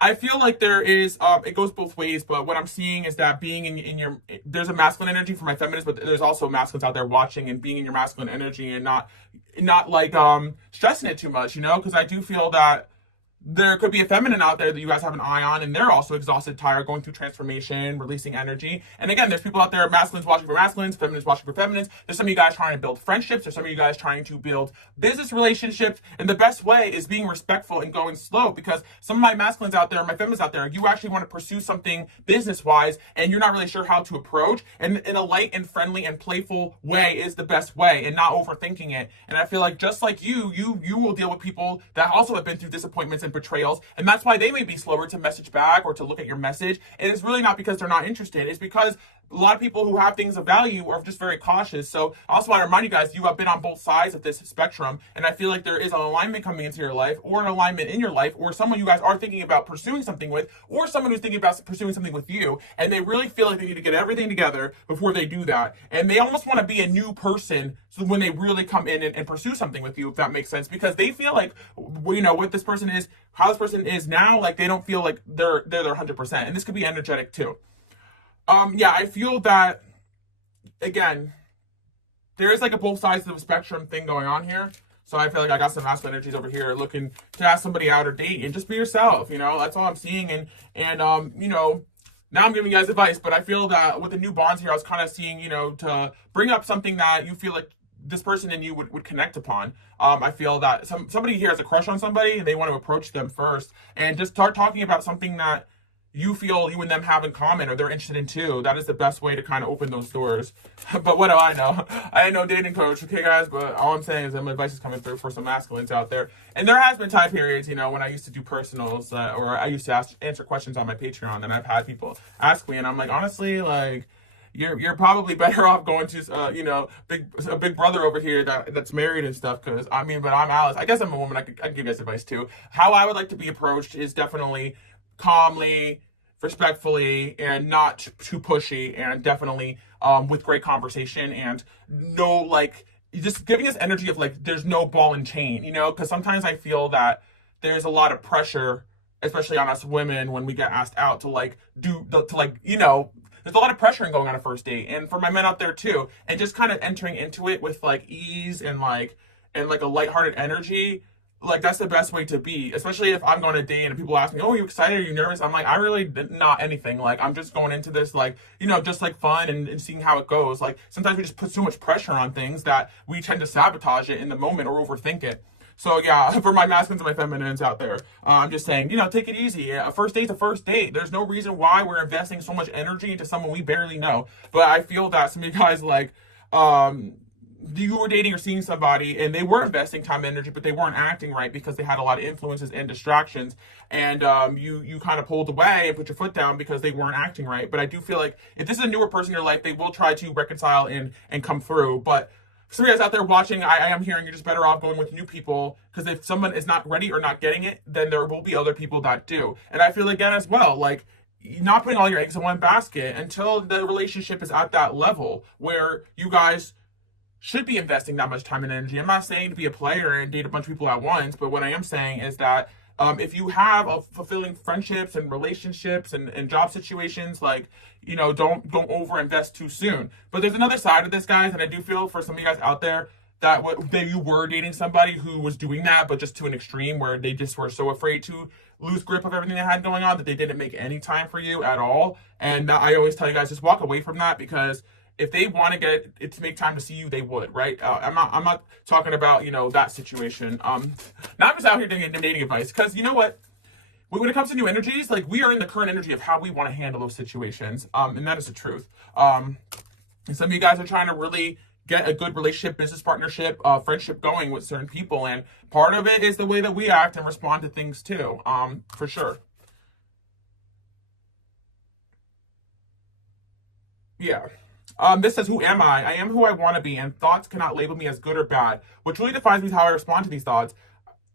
I feel like there is, it goes both ways, but what I'm seeing is that being in your, there's a masculine energy for my feminists, but there's also masculines out there watching and being in your masculine energy, and not like, stressing it too much, you know, because I do feel that there could be a feminine out there that you guys have an eye on, and they're also exhausted, tired, going through transformation, releasing energy. And again, there's people out there, masculines watching for masculines, feminines watching for feminines. There's some of you guys trying to build friendships. There's some of you guys trying to build business relationships. And the best way is being respectful and going slow, because some of my masculines out there, my feminines out there, you actually want to pursue something business-wise, and you're not really sure how to approach. And in a light and friendly and playful way is the best way, and not overthinking it. And I feel like just like you will deal with people that also have been through disappointments and betrayals, and that's why they may be slower to message back or to look at your message. And it's really not because they're not interested. It's because a lot of people who have things of value are just very cautious. So I also want to remind you guys, you have been on both sides of this spectrum, and I feel like there is an alignment coming into your life, or an alignment in your life, or someone you guys are thinking about pursuing something with, or someone who's thinking about pursuing something with you, and they really feel like they need to get everything together before they do that. And they almost want to be a new person, so when they really come in and pursue something with you, if that makes sense, because they feel like, you know, what this person is, how this person is now, like they don't feel like they're their 100%. And this could be energetic too. Yeah, I feel that, again, there is like a both sides of the spectrum thing going on here. So I feel like I got some masculine energies over here looking to ask somebody out or date, and just be yourself, you know, that's all I'm seeing. And you know, now I'm giving you guys advice, but I feel that with the new bonds here, I was kind of seeing, you know, to bring up something that you feel like this person and you would connect upon. I feel that somebody here has a crush on somebody, and they want to approach them first and just start talking about something that you feel you and them have in common, or they're interested in too. That is the best way to kind of open those doors. But what do I know? I ain't no dating coach, okay, guys? But all I'm saying is that my advice is coming through for some masculines out there. And there has been time periods, you know, when I used to do personals, or I used to answer questions on my Patreon, and I've had people ask me, and I'm like, honestly, like, you're probably better off going to you know, a big brother over here that's married and stuff. Because I mean, but I'm Alice. I guess I'm a woman. I could give you guys advice too. How I would like to be approached is definitely calmly, respectfully, and not too pushy, and definitely with great conversation, and no, like, just giving us energy of like there's no ball and chain, you know, because sometimes I feel that there's a lot of pressure, especially on us women, when we get asked out to like you know, there's a lot of pressure in going on a first date, and for my men out there too, and just kind of entering into it with like ease and like a lighthearted energy. Like, that's the best way to be, especially if I'm going to date and people ask me, oh, are you excited? Are you nervous? I'm like, I really not anything. Like, I'm just going into this, like, you know, just like fun and seeing how it goes. Like, sometimes we just put so much pressure on things that we tend to sabotage it in the moment or overthink it. So yeah, for my masculines and my feminines out there, I'm just saying, you know, take it easy. A first date's a first date. There's no reason why we're investing so much energy into someone we barely know. But I feel that some of you guys, like, you were dating or seeing somebody, and they were investing time and energy, but they weren't acting right because they had a lot of influences and distractions, and you kind of pulled away and put your foot down because they weren't acting right. But I do feel like if this is a newer person in your life, they will try to reconcile and come through. But for some of you guys out there watching, I am hearing you're just better off going with new people, because if someone is not ready or not getting it, then there will be other people that do. And I feel again as well, like, not putting all your eggs in one basket until the relationship is at that level where you guys should be investing that much time and energy. I'm not saying to be a player and date a bunch of people at once, but what I am saying is that if you have a fulfilling friendships and relationships and job situations, like, don't over invest too soon. But there's another side of this, guys, and I do feel for some of you guys out there that you were dating somebody who was doing that, but just to an extreme where they just were so afraid to lose grip of everything they had going on that they didn't make any time for you at all. And I always tell you guys, just walk away from that, because if they want to get it to make time to see you, they would, right? I'm not talking about, that situation. Now I'm just out here doing dating advice, because you know what? When it comes to new energies, like, we are in the current energy of how we want to handle those situations. And that is the truth. And some of you guys are trying to really get a good relationship, business partnership, friendship going with certain people. And part of it is the way that we act and respond to things too, for sure. Yeah. This says, who am I? I am who I want to be, and thoughts cannot label me as good or bad. What truly defines me is how I respond to these thoughts.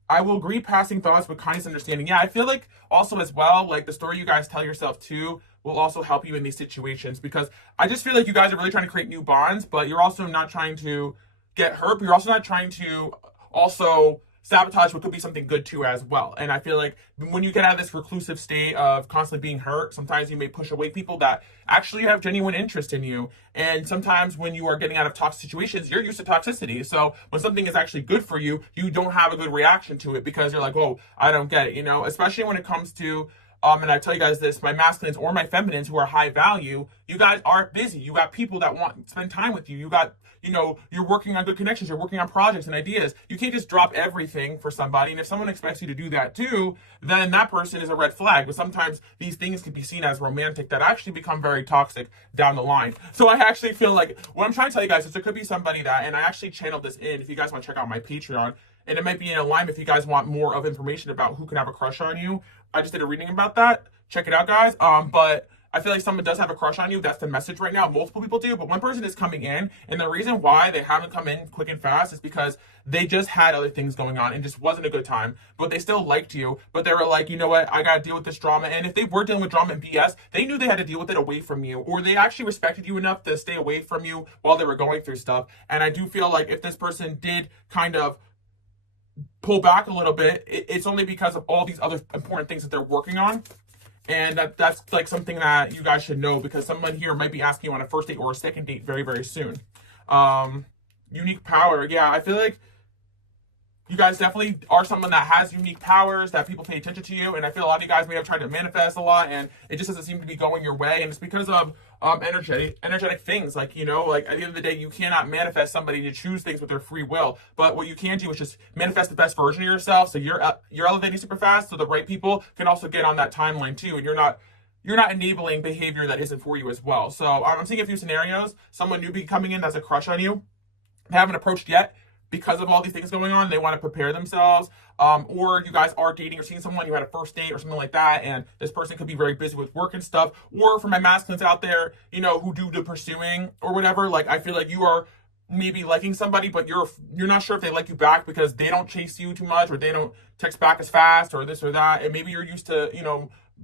I will agree passing thoughts with kindness and understanding. Yeah, I feel like also as well, like the story you guys tell yourself too will also help you in these situations, because I just feel like you guys are really trying to create new bonds, but you're also not trying to get hurt, but you're also not trying to also sabotage what could be something good too as well. And I feel like when you get out of this reclusive state of constantly being hurt, sometimes you may push away people that actually have genuine interest in you. And sometimes when you are getting out of toxic situations, you're used to toxicity. So when something is actually good for you, you don't have a good reaction to it, because you're like, oh, I don't get it, especially when it comes to and I tell you guys this, my masculines or my feminines who are high value, you guys are busy. You got people that want to spend time with you. You got, you're working on good connections. You're working on projects and ideas. You can't just drop everything for somebody. And if someone expects you to do that too, then that person is a red flag. But sometimes these things can be seen as romantic that actually become very toxic down the line. So I actually feel like what I'm trying to tell you guys is there could be somebody that, and I actually channeled this in, if you guys want to check out my Patreon, and it might be in alignment if you guys want more of information about who can have a crush on you. I just did a reading about that. Check it out, guys. But I feel like someone does have a crush on you. That's the message right now. Multiple people do, but one person is coming in, and the reason why they haven't come in quick and fast is because they just had other things going on and just wasn't a good time, but they still liked you. But they were like, you know what? I got to deal with this drama. And if they were dealing with drama and BS, they knew they had to deal with it away from you, or they actually respected you enough to stay away from you while they were going through stuff. And I do feel like if this person did kind of pull back a little bit, it's only because of all these other important things that they're working on. And that's like something that you guys should know, because someone here might be asking you on a first date or a second date very, very soon. Unique power. Yeah, I feel like you guys definitely are someone that has unique powers, that people pay attention to you. And I feel a lot of you guys may have tried to manifest a lot, and it just doesn't seem to be going your way. And it's because of energetic things. Like, like at the end of the day, you cannot manifest somebody to choose things with their free will. But what you can do is just manifest the best version of yourself. So you're elevating super fast, so the right people can also get on that timeline too. And you're not enabling behavior that isn't for you as well. So I'm seeing a few scenarios. Someone newbie coming in that's a crush on you. They haven't approached yet because of all these things going on. They want to prepare themselves. Or you guys are dating or seeing someone, you had a first date or something like that, and this person could be very busy with work and stuff. Or for my masculines out there, who do the pursuing or whatever, like I feel like you are maybe liking somebody, but you're not sure if they like you back because they don't chase you too much, or they don't text back as fast, or this or that. And maybe you're used to,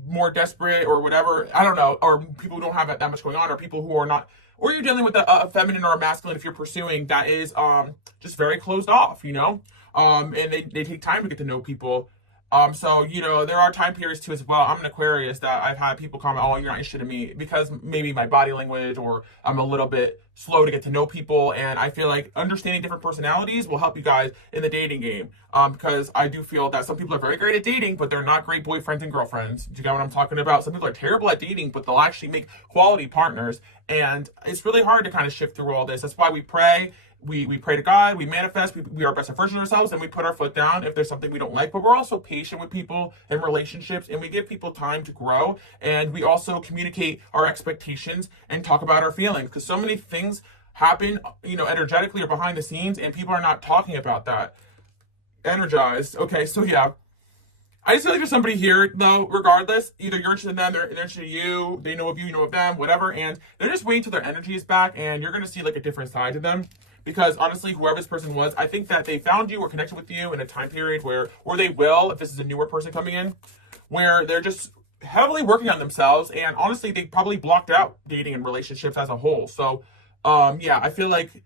more desperate or whatever. I don't know. Or people who don't have that much going on, or people who are not, or you're dealing with a feminine or a masculine if you're pursuing that is just very closed off, and they take time to get to know people. So, there are time periods too as well. I'm an Aquarius that I've had people comment, oh, you're not interested in me because maybe my body language, or I'm a little bit slow to get to know people. And I feel like understanding different personalities will help you guys in the dating game. Because I do feel that some people are very great at dating, but they're not great boyfriends and girlfriends. Do you get what I'm talking about? Some people are terrible at dating, but they'll actually make quality partners. And it's really hard to kind of shift through all this. That's why we pray. We pray to God, we manifest, we are best version of ourselves, and we put our foot down if there's something we don't like. But we're also patient with people and relationships, and we give people time to grow. And we also communicate our expectations and talk about our feelings, because so many things happen, energetically or behind the scenes, and people are not talking about that. Energized. Okay, so yeah. I just feel like there's somebody here, though, regardless. Either you're interested in them, they're interested in you, they know of you, you know of them, whatever. And they're just waiting till their energy is back, and you're going to see like a different side to them. Because honestly, whoever this person was, I think that they found you or connected with you in a time period where, or they will, if this is a newer person coming in, where they're just heavily working on themselves, and honestly, they probably blocked out dating and relationships as a whole. So, yeah, I feel like,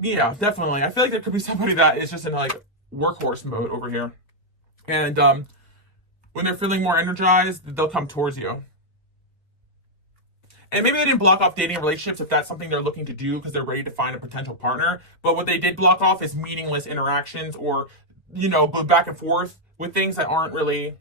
yeah, definitely. I feel like there could be somebody that is just in like workhorse mode over here. And when they're feeling more energized, they'll come towards you. And maybe they didn't block off dating and relationships if that's something they're looking to do because they're ready to find a potential partner. But what they did block off is meaningless interactions, or, go back and forth with things that aren't really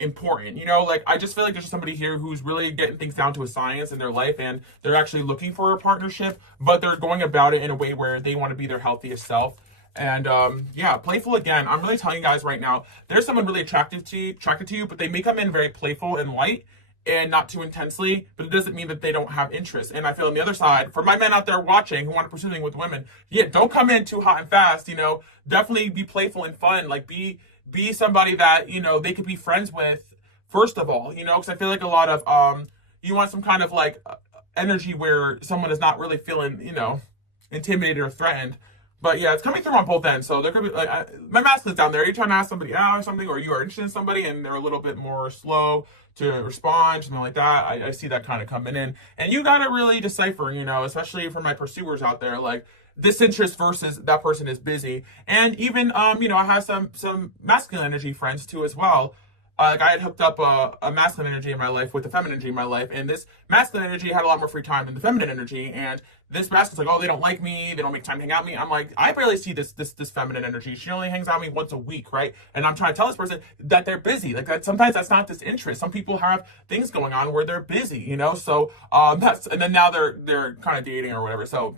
important. Like, I just feel like there's just somebody here who's really getting things down to a science in their life, and they're actually looking for a partnership, but they're going about it in a way where they want to be their healthiest self. And yeah, playful again. I'm really telling you guys right now, there's someone really attracted to you, but they may come in very playful and light and not too intensely, but it doesn't mean that they don't have interest. And I feel on the other side, for my men out there watching who want to pursue something with women, yeah, don't come in too hot and fast. Definitely be playful and fun. Like, be somebody that they could be friends with first of all. Because I feel like a lot of you want some kind of like energy where someone is not really feeling intimidated or threatened. But yeah, it's coming through on both ends. So there could be like my masculine's down there. You're trying to ask somebody out or something, or you are interested in somebody and they're a little bit more slow to respond, something like that. I see that kind of coming in, and you gotta really decipher, especially for my pursuers out there, like disinterest versus that person is busy. And even I have some masculine energy friends too as well. Like, I had hooked up a masculine energy in my life with the feminine energy in my life, and this masculine energy had a lot more free time than the feminine energy. And this masculine's like, oh, they don't like me, they don't make time to hang out with me. I'm like, I barely see this feminine energy. She only hangs out with me once a week, right? And I'm trying to tell this person that they're busy. Like, that sometimes that's not disinterest. Some people have things going on where they're busy, So that's, and then now they're kind of dating or whatever. So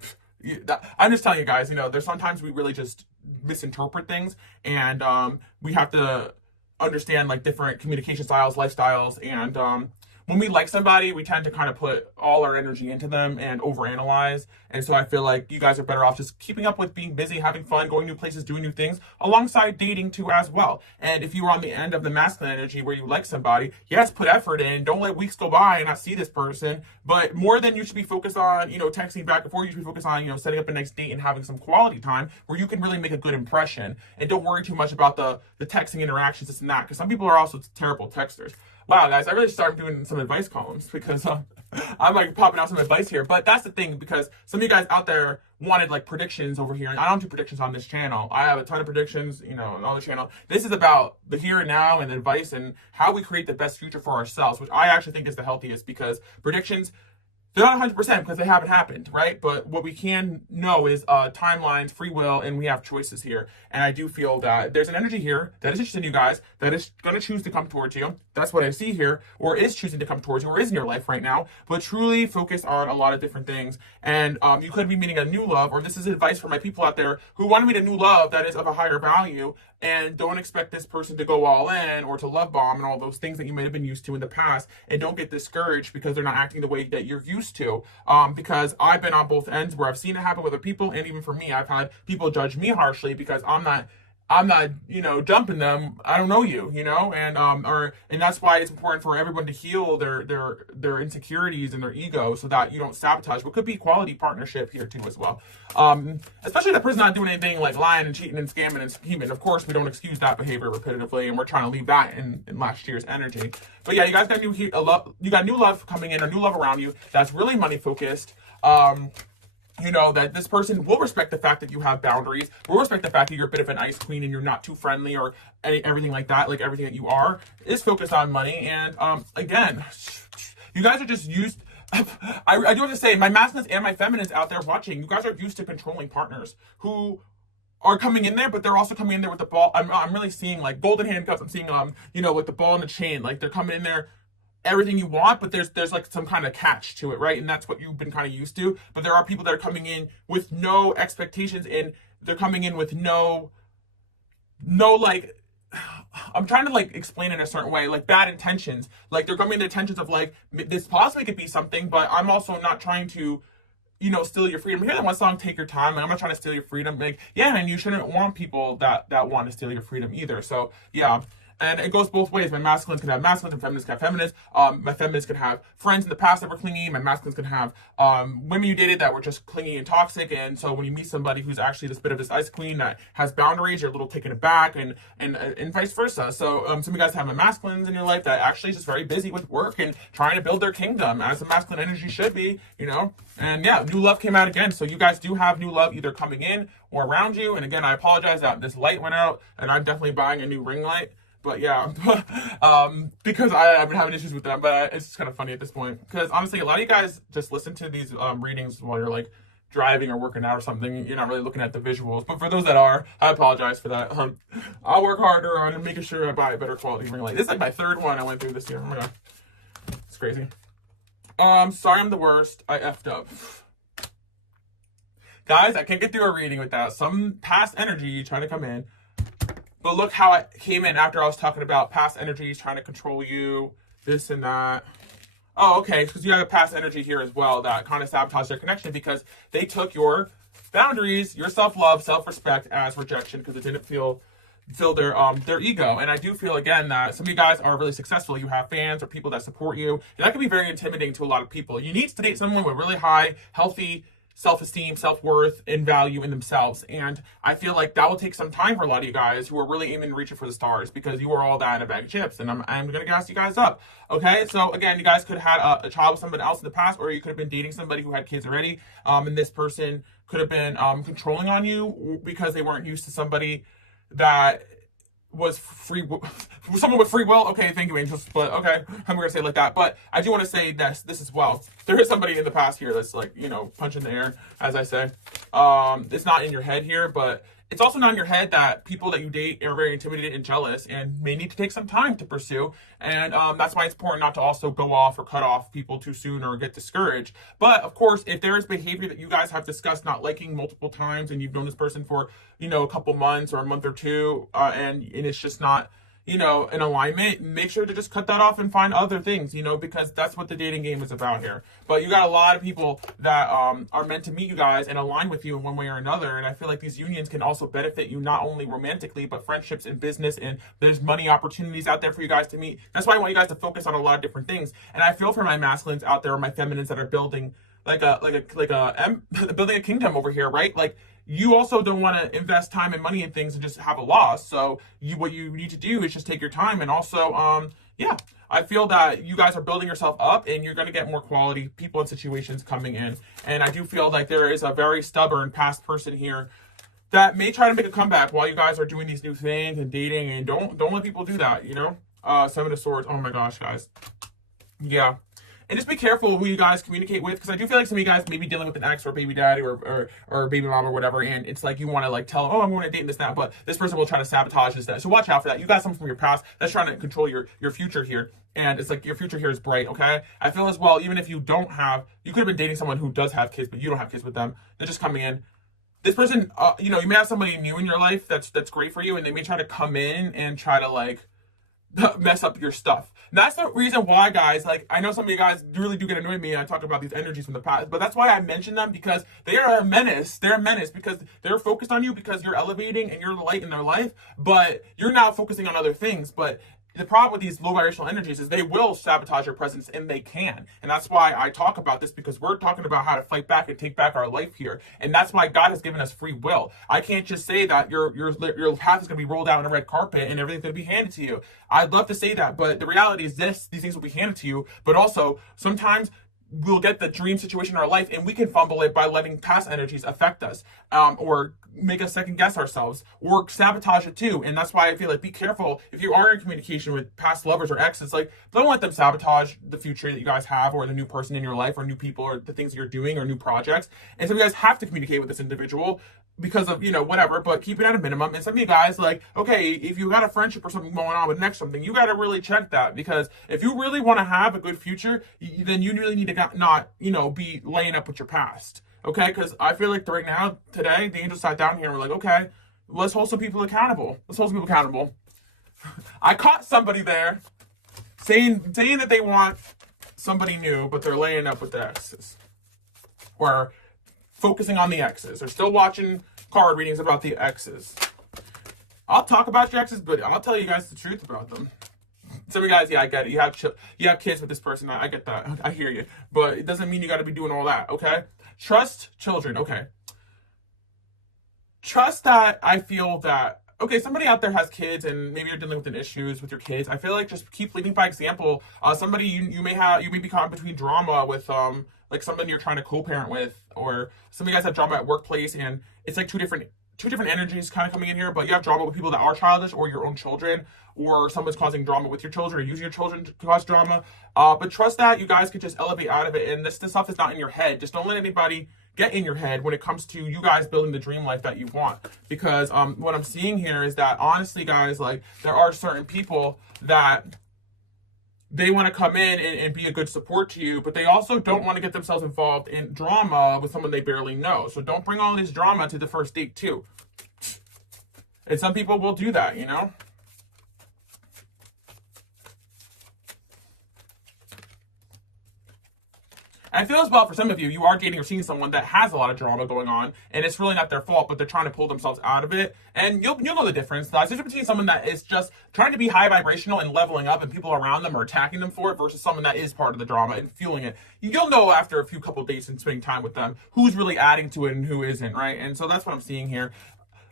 I'm just telling you guys, there's sometimes we really just misinterpret things, and we have to understand like different communication styles, lifestyles, and when we like somebody, we tend to kind of put all our energy into them and overanalyze. And so I feel like you guys are better off just keeping up with being busy, having fun, going new places, doing new things, alongside dating too as well. And if you are on the end of the masculine energy where you like somebody, yes, put effort in. Don't let weeks go by and not see this person. But more than you should be focused on, texting back and forth, you should be focused on, setting up a next date and having some quality time where you can really make a good impression. And don't worry too much about the texting interactions, this and that, because some people are also terrible texters. Wow, guys, I really started doing some advice columns because I'm like popping out some advice here. But that's the thing, because some of you guys out there wanted like predictions over here, and I don't do predictions on this channel. I have a ton of predictions, on the channel. This is about the here and now and advice and how we create the best future for ourselves, which I actually think is the healthiest, because predictions, they're not 100% because they haven't happened, right? But what we can know is timelines, free will, and we have choices here. And I do feel that there's an energy here that is interested in you guys, that is going to choose to come towards you. That's what I see here, or is choosing to come towards you, or is in your life right now. But truly focus on a lot of different things. And you could be meeting a new love, or this is advice for my people out there who want to meet a new love that is of a higher value, and don't expect this person to go all in or to love bomb and all those things that you might have been used to in the past. And don't get discouraged because they're not acting the way that you're used to. Because I've been on both ends where I've seen it happen with other people, and even for me, I've had people judge me harshly because I'm not, dumping them. I don't know you, and that's why it's important for everyone to heal their insecurities and their ego, so that you don't sabotage what could be quality partnership here too as well. Especially the person not doing anything like lying and cheating and scamming and scheming. Of course, we don't excuse that behavior repetitively, and we're trying to leave that in last year's energy. But yeah, you guys got new love coming in, or new love around you that's really money focused. That this person will respect the fact that you have boundaries, will respect the fact that you're a bit of an ice queen and you're not too friendly or everything like that. Like, everything that you are is focused on money. And again, you guys are just used. I do have to say, my masculines and my feminines out there watching, you guys are used to controlling partners who are coming in there, but they're also coming in there with the ball. I'm really seeing like golden handcuffs. I'm seeing with the ball and the chain. Like, they're coming in there everything you want, but there's like some kind of catch to it, right? And that's what you've been kind of used to. But there are people that are coming in with no expectations, and they're coming in with no like, I'm trying to like explain it in a certain way, like bad intentions. Like, they're coming in the intentions of like, this possibly could be something, but I'm also not trying to steal your freedom. Hear that one song, Take Your Time. Like, I'm not trying to steal your freedom. Like, yeah, and you shouldn't want people that want to steal your freedom either. So yeah, And it goes both ways. My masculines can have masculines and feminines can have feminines. My feminines can have friends in the past that were clingy. My masculines can have women you dated that were just clingy and toxic. And so when you meet somebody who's actually this bit of this ice queen that has boundaries, you're a little taken aback, and vice versa. So some of you guys have my masculines in your life that actually is just very busy with work and trying to build their kingdom, as the masculine energy should be, you know. And yeah, new love came out again. So you guys do have new love either coming in or around you. And again, I apologize that this light went out, and I'm definitely buying a new ring light. But yeah, because I've been having issues with them, but it's just kind of funny at this point. Because honestly, a lot of you guys just listen to these readings while you're like driving or working out or something. You're not really looking at the visuals. But for those that are, I apologize for that. I'll work harder on making sure I buy a better quality ring light. This is like my third one I went through this year. Oh my god, it's crazy. Sorry I'm the worst. I effed up. Guys, I can't get through a reading without some past energy trying to come in. But look how it came in after I was talking about past energies trying to control you, this and that. Oh, okay, because you have a past energy here as well that kind of sabotaged their connection because they took your boundaries, your self-love, self-respect as rejection because it didn't fill their ego. And I do feel, again, that some of you guys are really successful. You have fans or people that support you. And that can be very intimidating to a lot of people. You need to date someone with really high, healthy self-esteem, self-worth, and value in themselves. And I feel like that will take some time for a lot of you guys who are really aiming and reaching for the stars because you are all that in a bag of chips. And I'm going to gas you guys up. Okay, so again, you guys could have had a child with somebody else in the past, or you could have been dating somebody who had kids already. And this person could have been controlling on you because they weren't used to somebody that was someone with free will. Okay, thank you, angels. But okay, I'm gonna say it like that. But I do want to say this as well. There is somebody in the past here that's like, you know, punching the air, as I say. It's not in your head here, but it's also not in your head that people that you date are very intimidated and jealous and may need to take some time to pursue. And that's why it's important not to also go off or cut off people too soon or get discouraged. But of course, if there is behavior that you guys have discussed not liking multiple times and you've known this person for, you know, a couple months or a month or two, and it's just not, you know, in alignment, make sure to just cut that off and find other things, you know, because that's what the dating game is about here. But you got a lot of people that are meant to meet you guys and align with you in one way or another. And I feel like these unions can also benefit you not only romantically, but friendships and business. And there's money opportunities out there for you guys to meet. That's why I want you guys to focus on a lot of different things. And I feel for my masculines out there, or my feminines that are building building a kingdom over here, right? Like, you also don't want to invest time and money in things and just have a loss. So what you need to do is just take your time. And also, yeah, I feel that you guys are building yourself up and you're going to get more quality people and situations coming in. And I do feel like there is a very stubborn past person here that may try to make a comeback while you guys are doing these new things and dating. And don't let people do that, you know? Seven of Swords. Oh my gosh, guys. Yeah. And just be careful who you guys communicate with, because I do feel like some of you guys may be dealing with an ex or baby daddy or baby mom or whatever, and it's like you want to like tell them, oh, I'm going to date this, that, but this person will try to sabotage this, that. So watch out for that. You got someone from your past that's trying to control your future here, and it's like your future here is bright, okay? I feel as well, even if you don't have, you could have been dating someone who does have kids, but you don't have kids with them. They're just coming in. This person, you know, you may have somebody new in your life that's great for you, and they may try to come in and try to like mess up your stuff. And that's the reason why, guys, like, I know some of you guys really do get annoyed with me and I talk about these energies from the past, but that's why I mention them, because they are a menace. They're a menace because they're focused on you because you're elevating and you're the light in their life, but you're now focusing on other things. But the problem with these low vibrational energies is they will sabotage your presence, and they can. And that's why I talk about this, because we're talking about how to fight back and take back our life here. And that's why God has given us free will. I can't just say that your path is going to be rolled out on a red carpet and everything's going to be handed to you. I'd love to say that, but the reality is these things will be handed to you. But also, sometimes we'll get the dream situation in our life and we can fumble it by letting past energies affect us, or make us second guess ourselves, or sabotage it too. And that's why I feel like, be careful if you are in communication with past lovers or exes. Like, don't let them sabotage the future that you guys have, or the new person in your life, or new people, or the things you're doing, or new projects. And so you guys have to communicate with this individual because of, you know, whatever, but keep it at a minimum. And some of you guys, like, okay, if you got a friendship or something going on with next something, you got to really check that, because if you really want to have a good future, then you really need to not, you know, be laying up with your past. Okay, because I feel like right now, today, the angels sat down here and were like, okay, let's hold some people accountable. Let's hold some people accountable. I caught somebody there saying that they want somebody new, but they're laying up with the exes, or focusing on the exes. They're still watching card readings about the exes. I'll talk about your exes, but I'll tell you guys the truth about them. Some of you guys, yeah, I get it. You have kids with this person. I get that. I hear you. But it doesn't mean you got to be doing all that, okay? Trust children, okay. Trust that I feel that, okay, somebody out there has kids and maybe you're dealing with an issues with your kids. I feel like just keep leading by example. Somebody you may be caught between drama with like somebody you're trying to co-parent with, or some of you guys have drama at workplace, and it's like two different energies kind of coming in here, but you have drama with people that are childish, or your own children, or someone's causing drama with your children, or using your children to cause drama. But trust that you guys could just elevate out of it, and this stuff is not in your head. Just don't let anybody get in your head when it comes to you guys building the dream life that you want. Because what I'm seeing here is that, honestly, guys, like, there are certain people that they want to come in and be a good support to you, but they also don't want to get themselves involved in drama with someone they barely know. So don't bring all this drama to the first date too. And some people will do that, you know? I feel as well for some of you, you are dating or seeing someone that has a lot of drama going on, and it's really not their fault, but they're trying to pull themselves out of it. And you'll know the difference. The difference between someone that is just trying to be high vibrational and leveling up, and people around them are attacking them for it, versus someone that is part of the drama and fueling it. You'll know after a few couple dates and spending time with them who's really adding to it and who isn't, right? And so that's what I'm seeing here.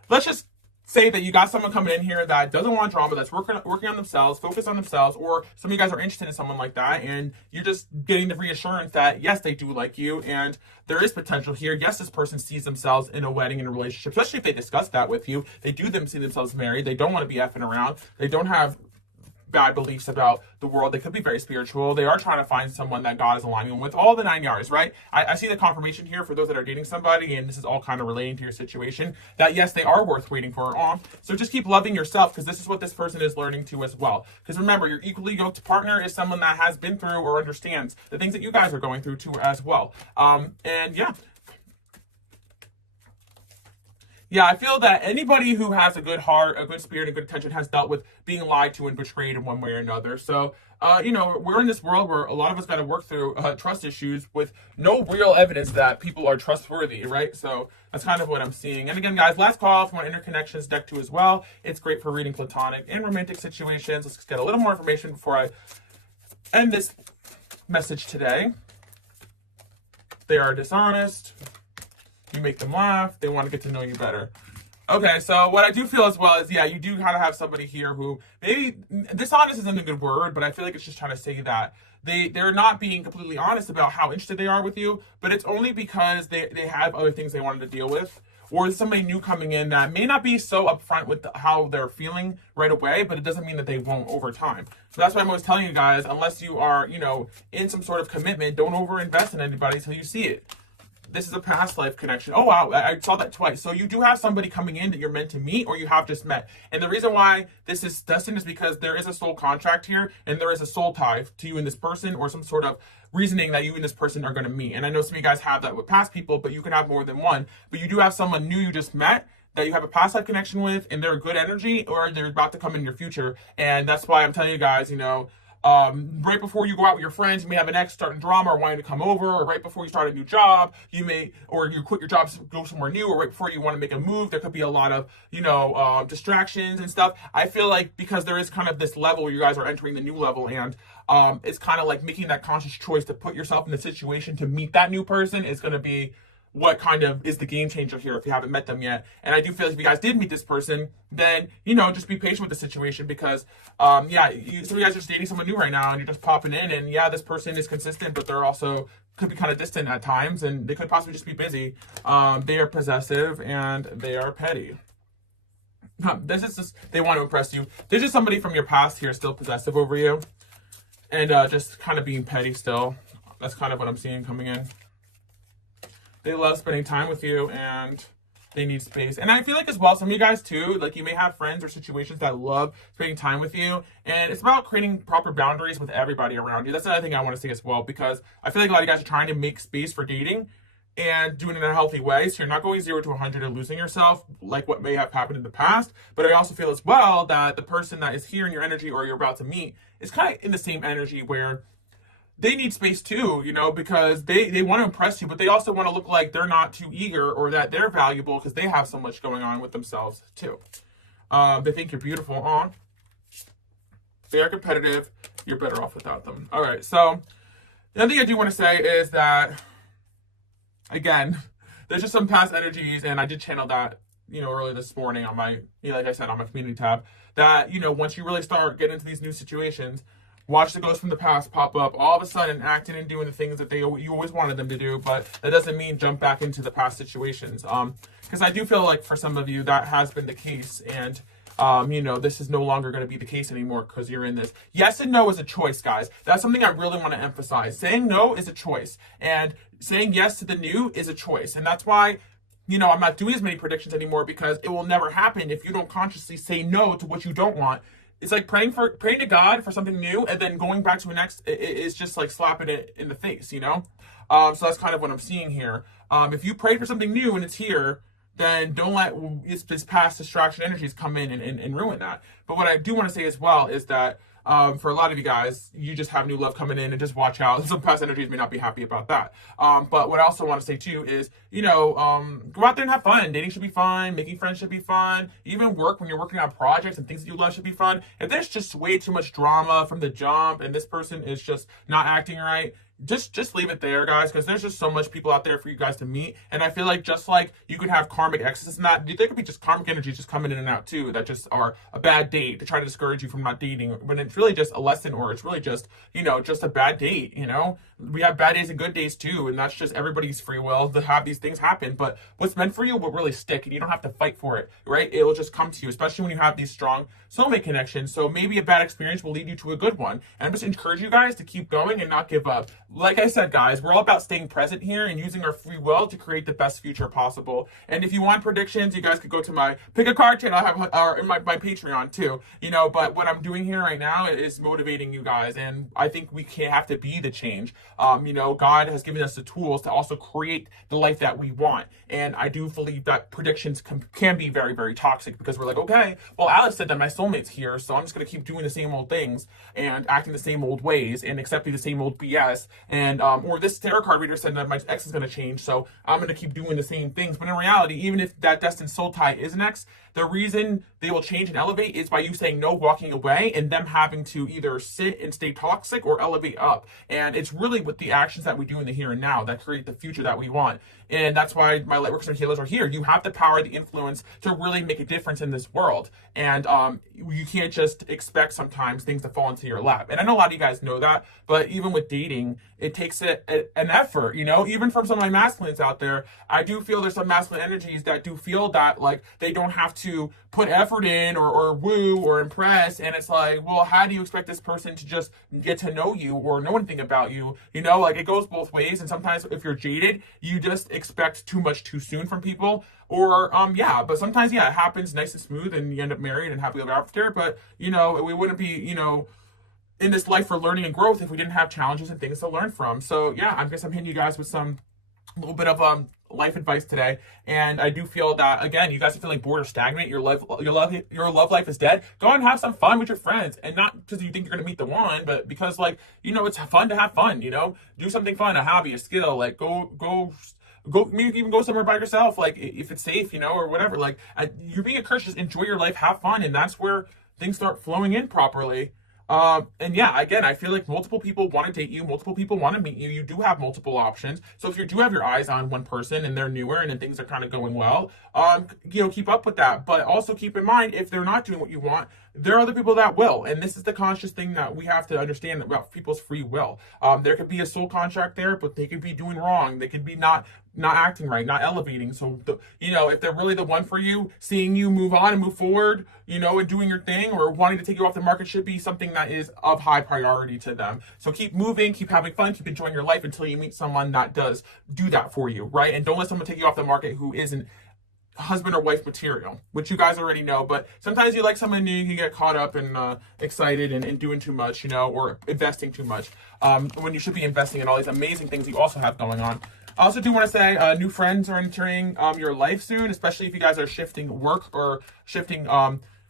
Let's just say that you got someone coming in here that doesn't want drama, that's working on themselves, focus on themselves, or some of you guys are interested in someone like that, and you're just getting the reassurance that, yes, they do like you, and there is potential here. Yes, this person sees themselves in a wedding and a relationship, especially if they discuss that with you. They see themselves married. They don't want to be effing around. They don't have bad beliefs about the world. They could be very spiritual. They are trying to find someone that God is aligning them with. All the 9 yards, right? I see the confirmation here for those that are dating somebody, and this is all kind of relating to your situation, that yes, they are worth waiting for. So just keep loving yourself, because this is what this person is learning to as well. Because remember, your equally yoked partner is someone that has been through or understands the things that you guys are going through too as well. And yeah. Yeah, I feel that anybody who has a good heart, a good spirit, and good intention has dealt with being lied to and betrayed in one way or another. So, we're in this world where a lot of us got to work through trust issues with no real evidence that people are trustworthy, right? So that's kind of what I'm seeing. And again, guys, last call from our interconnections deck too as well. It's great for reading platonic and romantic situations. Let's get a little more information before I end this message today. They are dishonest. You make them laugh. They want to get to know you better. Okay, so what I do feel as well is, yeah, you do kind of have somebody here who maybe, dishonest isn't a good word, but I feel like it's just trying to say that they're not being completely honest about how interested they are with you, but it's only because they have other things they wanted to deal with, or somebody new coming in that may not be so upfront with how they're feeling right away, but it doesn't mean that they won't over time. So that's why I'm always telling you guys, unless you are, in some sort of commitment, don't overinvest in anybody until you see it. This is a past life connection. Oh, wow. I saw that twice. So you do have somebody coming in that you're meant to meet, or you have just met. And the reason why this is destined is because there is a soul contract here, and there is a soul tie to you and this person, or some sort of reasoning that you and this person are going to meet. And I know some of you guys have that with past people, but you can have more than one. But you do have someone new you just met that you have a past life connection with, and they're a good energy, or they're about to come in your future. And that's why I'm telling you guys, right before you go out with your friends, you may have an ex starting drama or wanting to come over, or right before you start a new job, or you quit your job to go somewhere new, or right before you want to make a move, there could be a lot of, distractions and stuff. I feel like because there is kind of this level where you guys are entering the new level, and it's kind of like making that conscious choice to put yourself in the situation to meet that new person is going to be what kind of is the game changer here if you haven't met them yet. And I do feel like if you guys did meet this person, then, just be patient with the situation, because, some of you guys are just dating someone new right now, and you're just popping in, and yeah, this person is consistent, but they're also could be kind of distant at times, and they could possibly just be busy. They are possessive, and they are petty. This is just, they want to impress you. There's just somebody from your past here still possessive over you, and just kind of being petty still. That's kind of what I'm seeing coming in. They love spending time with you, and they need space. And I feel like as well, some of you guys too, like you may have friends or situations that love spending time with you. And it's about creating proper boundaries with everybody around you. That's another thing I want to say as well, because I feel like a lot of you guys are trying to make space for dating and doing it in a healthy way. So you're not going 0 to 100 and losing yourself like what may have happened in the past. But I also feel as well that the person that is here in your energy, or you're about to meet, is kind of in the same energy where they need space too, because they want to impress you, but they also want to look like they're not too eager, or that they're valuable because they have so much going on with themselves too. They think you're beautiful. They are competitive. You're better off without them. All right. So the other thing I do want to say is that, again, there's just some past energies, and I did channel that, earlier this morning on my, like I said, on my community tab, that, once you really start getting into these new situations, watch the ghosts from the past pop up all of a sudden, acting and doing the things that you always wanted them to do, but that doesn't mean jump back into the past situations. Because I do feel like for some of you that has been the case, and this is no longer going to be the case anymore because you're in this. Yes and no is a choice, guys. That's something I really want to emphasize. Saying no is a choice, and saying yes to the new is a choice. And that's why, I'm not doing as many predictions anymore, because it will never happen if you don't consciously say no to what you don't want. It's like praying to God for something new, and then going back to the next is just like slapping it in the face, So that's kind of what I'm seeing here. If you pray for something new and it's here, then don't let this past distraction energies come in and ruin that. But what I do want to say as well is that for a lot of you guys, you just have new love coming in, and just watch out. Some past energies may not be happy about that. But what I also want to say too is, go out there and have fun. Dating should be fun. Making friends should be fun. Even work, when you're working on projects and things that you love, should be fun. If there's just way too much drama from the jump, and this person is just not acting right, just leave it there, guys, because there's just so much people out there for you guys to meet. And I feel like just like you could have karmic exes and that, there could be just karmic energies just coming in and out too, that just are a bad date to try to discourage you from not dating, when it's really just a lesson, or it's really just, just a bad date. We have bad days and good days too, and that's just everybody's free will to have these things happen. But what's meant for you will really stick, and you don't have to fight for it, right? It will just come to you, especially when you have these strong soulmate connections. So maybe a bad experience will lead you to a good one. And I just encourage you guys to keep going and not give up. Like I said, guys, we're all about staying present here and using our free will to create the best future possible. And if you want predictions, you guys could go to my pick a card channel. I have in my Patreon too, but what I'm doing here right now is motivating you guys, and I think we can't have to be the change. God has given us the tools to also create the life that we want. And I do believe that predictions can be very, very toxic, because we're like, okay, well, Alice said that my soulmate's here, so I'm just going to keep doing the same old things and acting the same old ways and accepting the same old BS. And, or this tarot card reader said that my ex is going to change, so I'm going to keep doing the same things. But in reality, even if that destined soul tie is an ex, the reason they will change and elevate is by you saying no, walking away, and them having to either sit and stay toxic or elevate up. And it's really with the actions that we do in the here and now that create the future that we want. And that's why my lightworkers and healers are here. You have the power, the influence to really make a difference in this world. And you can't just expect sometimes things to fall into your lap. And I know a lot of you guys know that, but even with dating, it takes an effort, even from some of my masculines out there. I do feel there's some masculine energies that do feel that like they don't have to put effort in or woo or impress. And it's like, well, how do you expect this person to just get to know you or know anything about you? Like it goes both ways. And sometimes if you're jaded, you just expect too much too soon from people. Or but sometimes it happens nice and smooth, and you end up married and happily ever after. But we wouldn't be in this life for learning and growth if we didn't have challenges and things to learn from. So I guess I'm hitting you guys with some little bit of life advice today. And I do feel that, again, you guys are feeling bored or stagnant, your love life is dead. Go and have some fun with your friends, and not because you think you're going to meet the one, but because it's fun to have fun. Do something fun, a hobby, a skill. Like go maybe even go somewhere by yourself, like if it's safe, or whatever. Like you're being encouraged, just enjoy your life, have fun, and that's where things start flowing in properly. Again, I feel like multiple people want to date you, multiple people want to meet you. You do have multiple options. So if you do have your eyes on one person and they're newer and then things are kind of going well, keep up with that. But also keep in mind, if they're not doing what you want, there are other people that will. And this is the conscious thing that we have to understand about people's free will. There could be a soul contract there, but they could be doing wrong. They could be not acting right, not elevating. So, if they're really the one for you, seeing you move on and move forward, and doing your thing, or wanting to take you off the market, should be something that is of high priority to them. So keep moving, keep having fun, keep enjoying your life until you meet someone that does do that for you, right? And don't let someone take you off the market who isn't husband or wife material, which you guys already know. But sometimes you like someone new, you can get caught up and excited and doing too much, or investing too much, when you should be investing in all these amazing things you also have going on. I also do want to say new friends are entering your life soon, especially if you guys are shifting work or shifting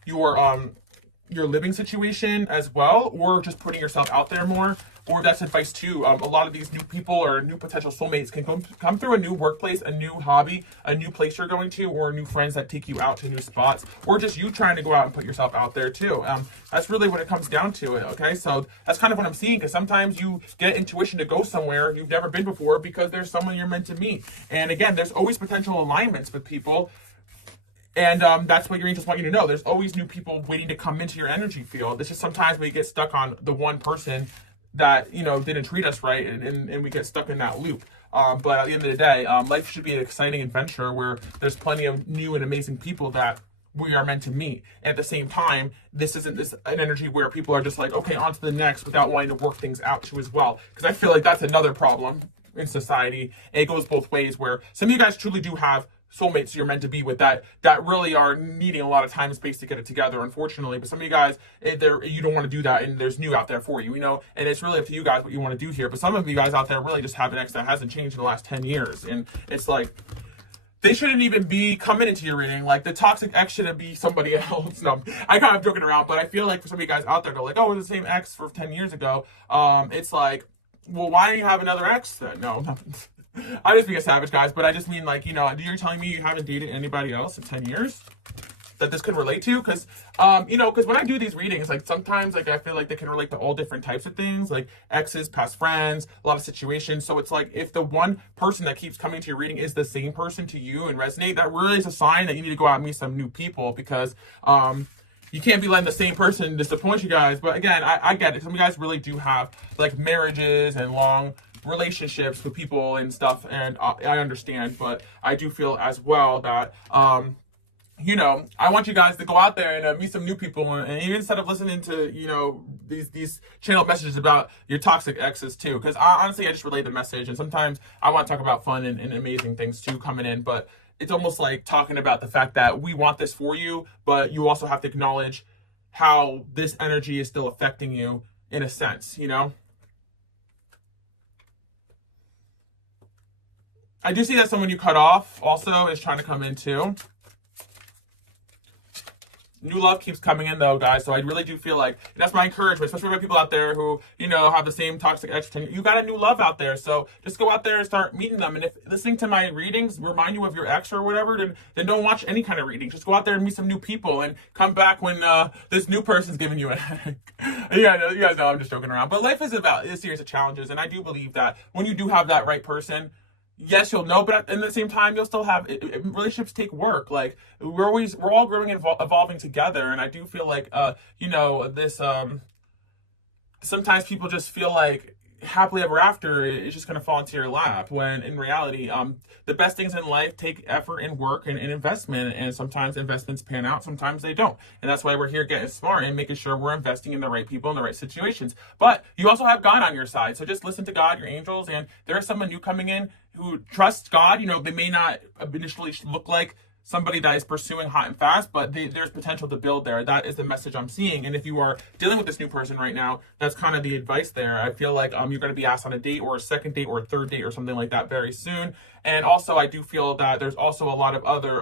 your living situation as well, or just putting yourself out there more. or that's advice too. A lot of these new people or new potential soulmates can come through a new workplace, a new hobby, a new place you're going to, or new friends that take you out to new spots, or just you trying to go out and put yourself out there too. That's really what it comes down to. Okay, so that's kind of what I'm seeing, because sometimes you get intuition to go somewhere you've never been before because there's someone you're meant to meet. And again, there's always potential alignments with people. And that's what your angels want you to know. There's always new people waiting to come into your energy field. It's just sometimes we get stuck on the one person that, you know, didn't treat us right, and we get stuck in that loop. But at the end of the day, life should be an exciting adventure where there's plenty of new and amazing people that we are meant to meet. At the same time, this isn't an energy where people are just like, okay, on to the next, without wanting to work things out too as well. Because I feel like that's another problem in society. And it goes both ways, where some of you guys truly do have soulmates you're meant to be with that really are needing a lot of time and space to get it together, unfortunately. But some of you guys, you don't want to do that, and there's new out there for you, you know, and it's really up to you guys what you want to do here. But some of you guys out there really just have an ex that hasn't changed in the last 10 years, and it's like, they shouldn't even be coming into your reading. Like, the toxic ex shouldn't be somebody else. No, I kind of joking around, but I feel like for some of you guys out there go like, oh, it was the same ex for 10 years ago. It's like, well, why do you have another ex then? No, nothing. I just being a savage, guys, but I just mean, like, you know, you're telling me you haven't dated anybody else in 10 years that this could relate to? Because, you know, because when I do these readings, like, sometimes, like, I feel like they can relate to all different types of things, like exes, past friends, a lot of situations. So it's like, if the one person that keeps coming to your reading is the same person to you and resonate, that really is a sign that you need to go out and meet some new people, because, you can't be letting the same person disappoint you guys. But again, I get it. Some of you guys really do have, like, marriages and long relationships with people and stuff, and I understand, but I do feel as well that you know, I want you guys to go out there and meet some new people, and even instead of listening to, you know, these channeled messages about your toxic exes too, because honestly I just relay the message, and sometimes I want to talk about fun and amazing things too coming in, but it's almost like talking about the fact that we want this for you, but you also have to acknowledge how this energy is still affecting you in a sense, you know. I do see that someone you cut off also is trying to come in too. New love keeps coming in though, guys. So I really do feel like that's my encouragement, especially for people out there who, you know, have the same toxic ex. You got a new love out there. So just go out there and start meeting them. And if listening to my readings remind you of your ex or whatever, then don't watch any kind of reading. Just go out there and meet some new people and come back when this new person's giving you a headache. Yeah, you guys know I'm just joking around. But life is about a series of challenges. And I do believe that when you do have that right person, yes, you'll know, but at the same time, you'll still have relationships take work. Like, we're all growing and evolving together. And I do feel like, you know, this, sometimes people just feel like happily ever after is just going to fall into your lap, when in reality, the best things in life take effort and work and investment. And sometimes investments pan out, sometimes they don't. And that's why we're here getting smart and making sure we're investing in the right people in the right situations. But you also have God on your side. So just listen to God, your angels, and there is someone new coming in who trusts God. You know, they may not initially look like somebody that is pursuing hot and fast, but there's potential to build there. That is the message I'm seeing. And if you are dealing with this new person right now, that's kind of the advice there. I feel like you're going to be asked on a date or a second date or a third date or something like that very soon. And also, I do feel that there's also a lot of other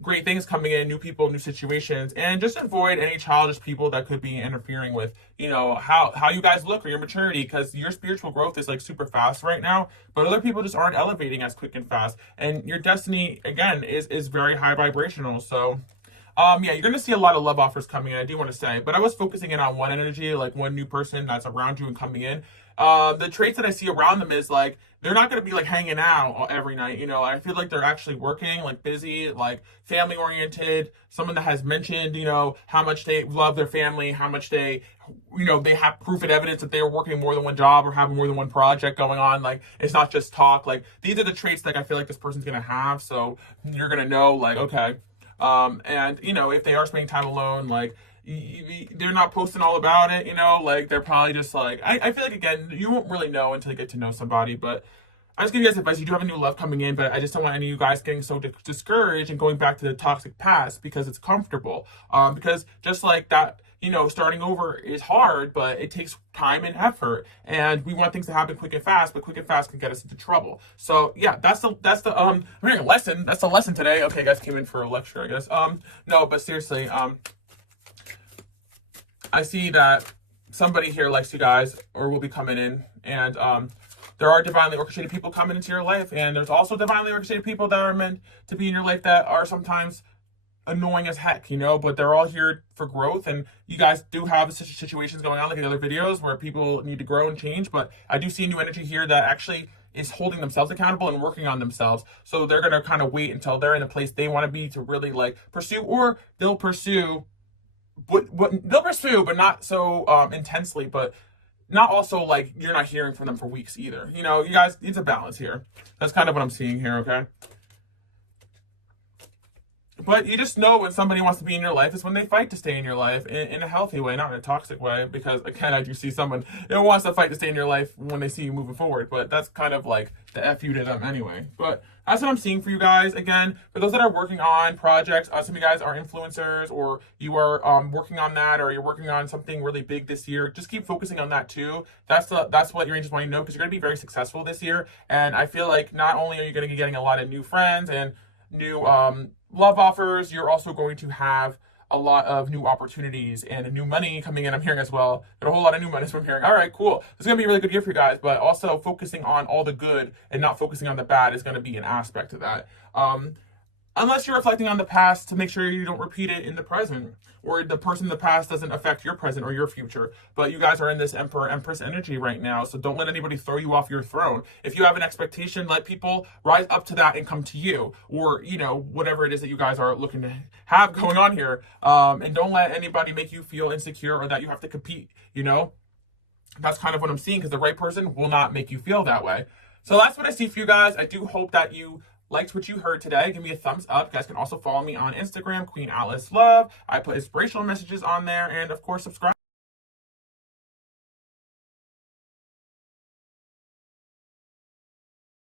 great things coming in, new people, new situations, and just avoid any childish people that could be interfering with, you know, how you guys look or your maturity, because your spiritual growth is like super fast right now, but other people just aren't elevating as quick and fast. And your destiny, again, is very high vibrational. So yeah, you're going to see a lot of love offers coming in, I do want to say, but I was focusing in on one energy, like one new person that's around you and coming in. The traits that I see around them is like, they're not going to be like hanging out every night. You know, I feel like they're actually working, like busy, like family oriented, someone that has mentioned, you know, how much they love their family, how much they, you know, they have proof and evidence that they're working more than one job or having more than one project going on. Like, it's not just talk. Like, these are the traits that I feel like this person's going to have. So you're going to know, like, okay. And, you know, if they are spending time alone, like, they're not posting all about it, you know, like, they're probably just like, I feel like, again, you won't really know until you get to know somebody. But I just give you guys advice. You do have a new love coming in, but I just don't want any of you guys getting so discouraged and going back to the toxic past because it's comfortable. Because just like that, you know, starting over is hard, but it takes time and effort, and we want things to happen quick and fast, but quick and fast can get us into trouble. So yeah, that's the I'm hearing a lesson. That's the lesson today. Okay, guys came in for a lecture, I guess. No, but seriously, I see that somebody here likes you guys or will be coming in, and there are divinely orchestrated people coming into your life, and there's also divinely orchestrated people that are meant to be in your life that are sometimes annoying as heck, you know, but they're all here for growth. And you guys do have such situations going on like in other videos where people need to grow and change, but I do see a new energy here that actually is holding themselves accountable and working on themselves. So they're going to kind of wait until they're in the place they want to be to really like pursue, or they'll pursue they'll pursue, but not so intensely, but not also like you're not hearing from them for weeks either. You know, you guys, it's a balance here. That's kind of what I'm seeing here, okay? But you just know when somebody wants to be in your life is when they fight to stay in your life in a healthy way, not in a toxic way. Because again, I do see someone who wants to fight to stay in your life when they see you moving forward. But that's kind of like the F you to them anyway. But that's what I'm seeing for you guys. Again, for those that are working on projects, some of you guys are influencers, or you are working on that, or you're working on something really big this year. Just keep focusing on that too. That's what your angels want you to know, because you're going to be very successful this year. And I feel like not only are you going to be getting a lot of new friends and new love offers, you're also going to have a lot of new opportunities and new money coming in. I'm hearing as well. Got a whole lot of new money, so I'm hearing. All right, cool. It's going to be a really good year for you guys, but also focusing on all the good and not focusing on the bad is going to be an aspect of that. Unless you're reflecting on the past to make sure you don't repeat it in the present, or the person in the past doesn't affect your present or your future. But you guys are in this Emperor Empress energy right now, so don't let anybody throw you off your throne. If you have an expectation, let people rise up to that and come to you, or you know, whatever it is that you guys are looking to have going on here. And don't let anybody make you feel insecure or that you have to compete. You know, that's kind of what I'm seeing, because the right person will not make you feel that way. So that's what I see for you guys. I do hope that you liked what you heard today. Give me a thumbs up. You guys can also follow me on Instagram, Queen Alice Love. I put inspirational messages on there, and of course, subscribe.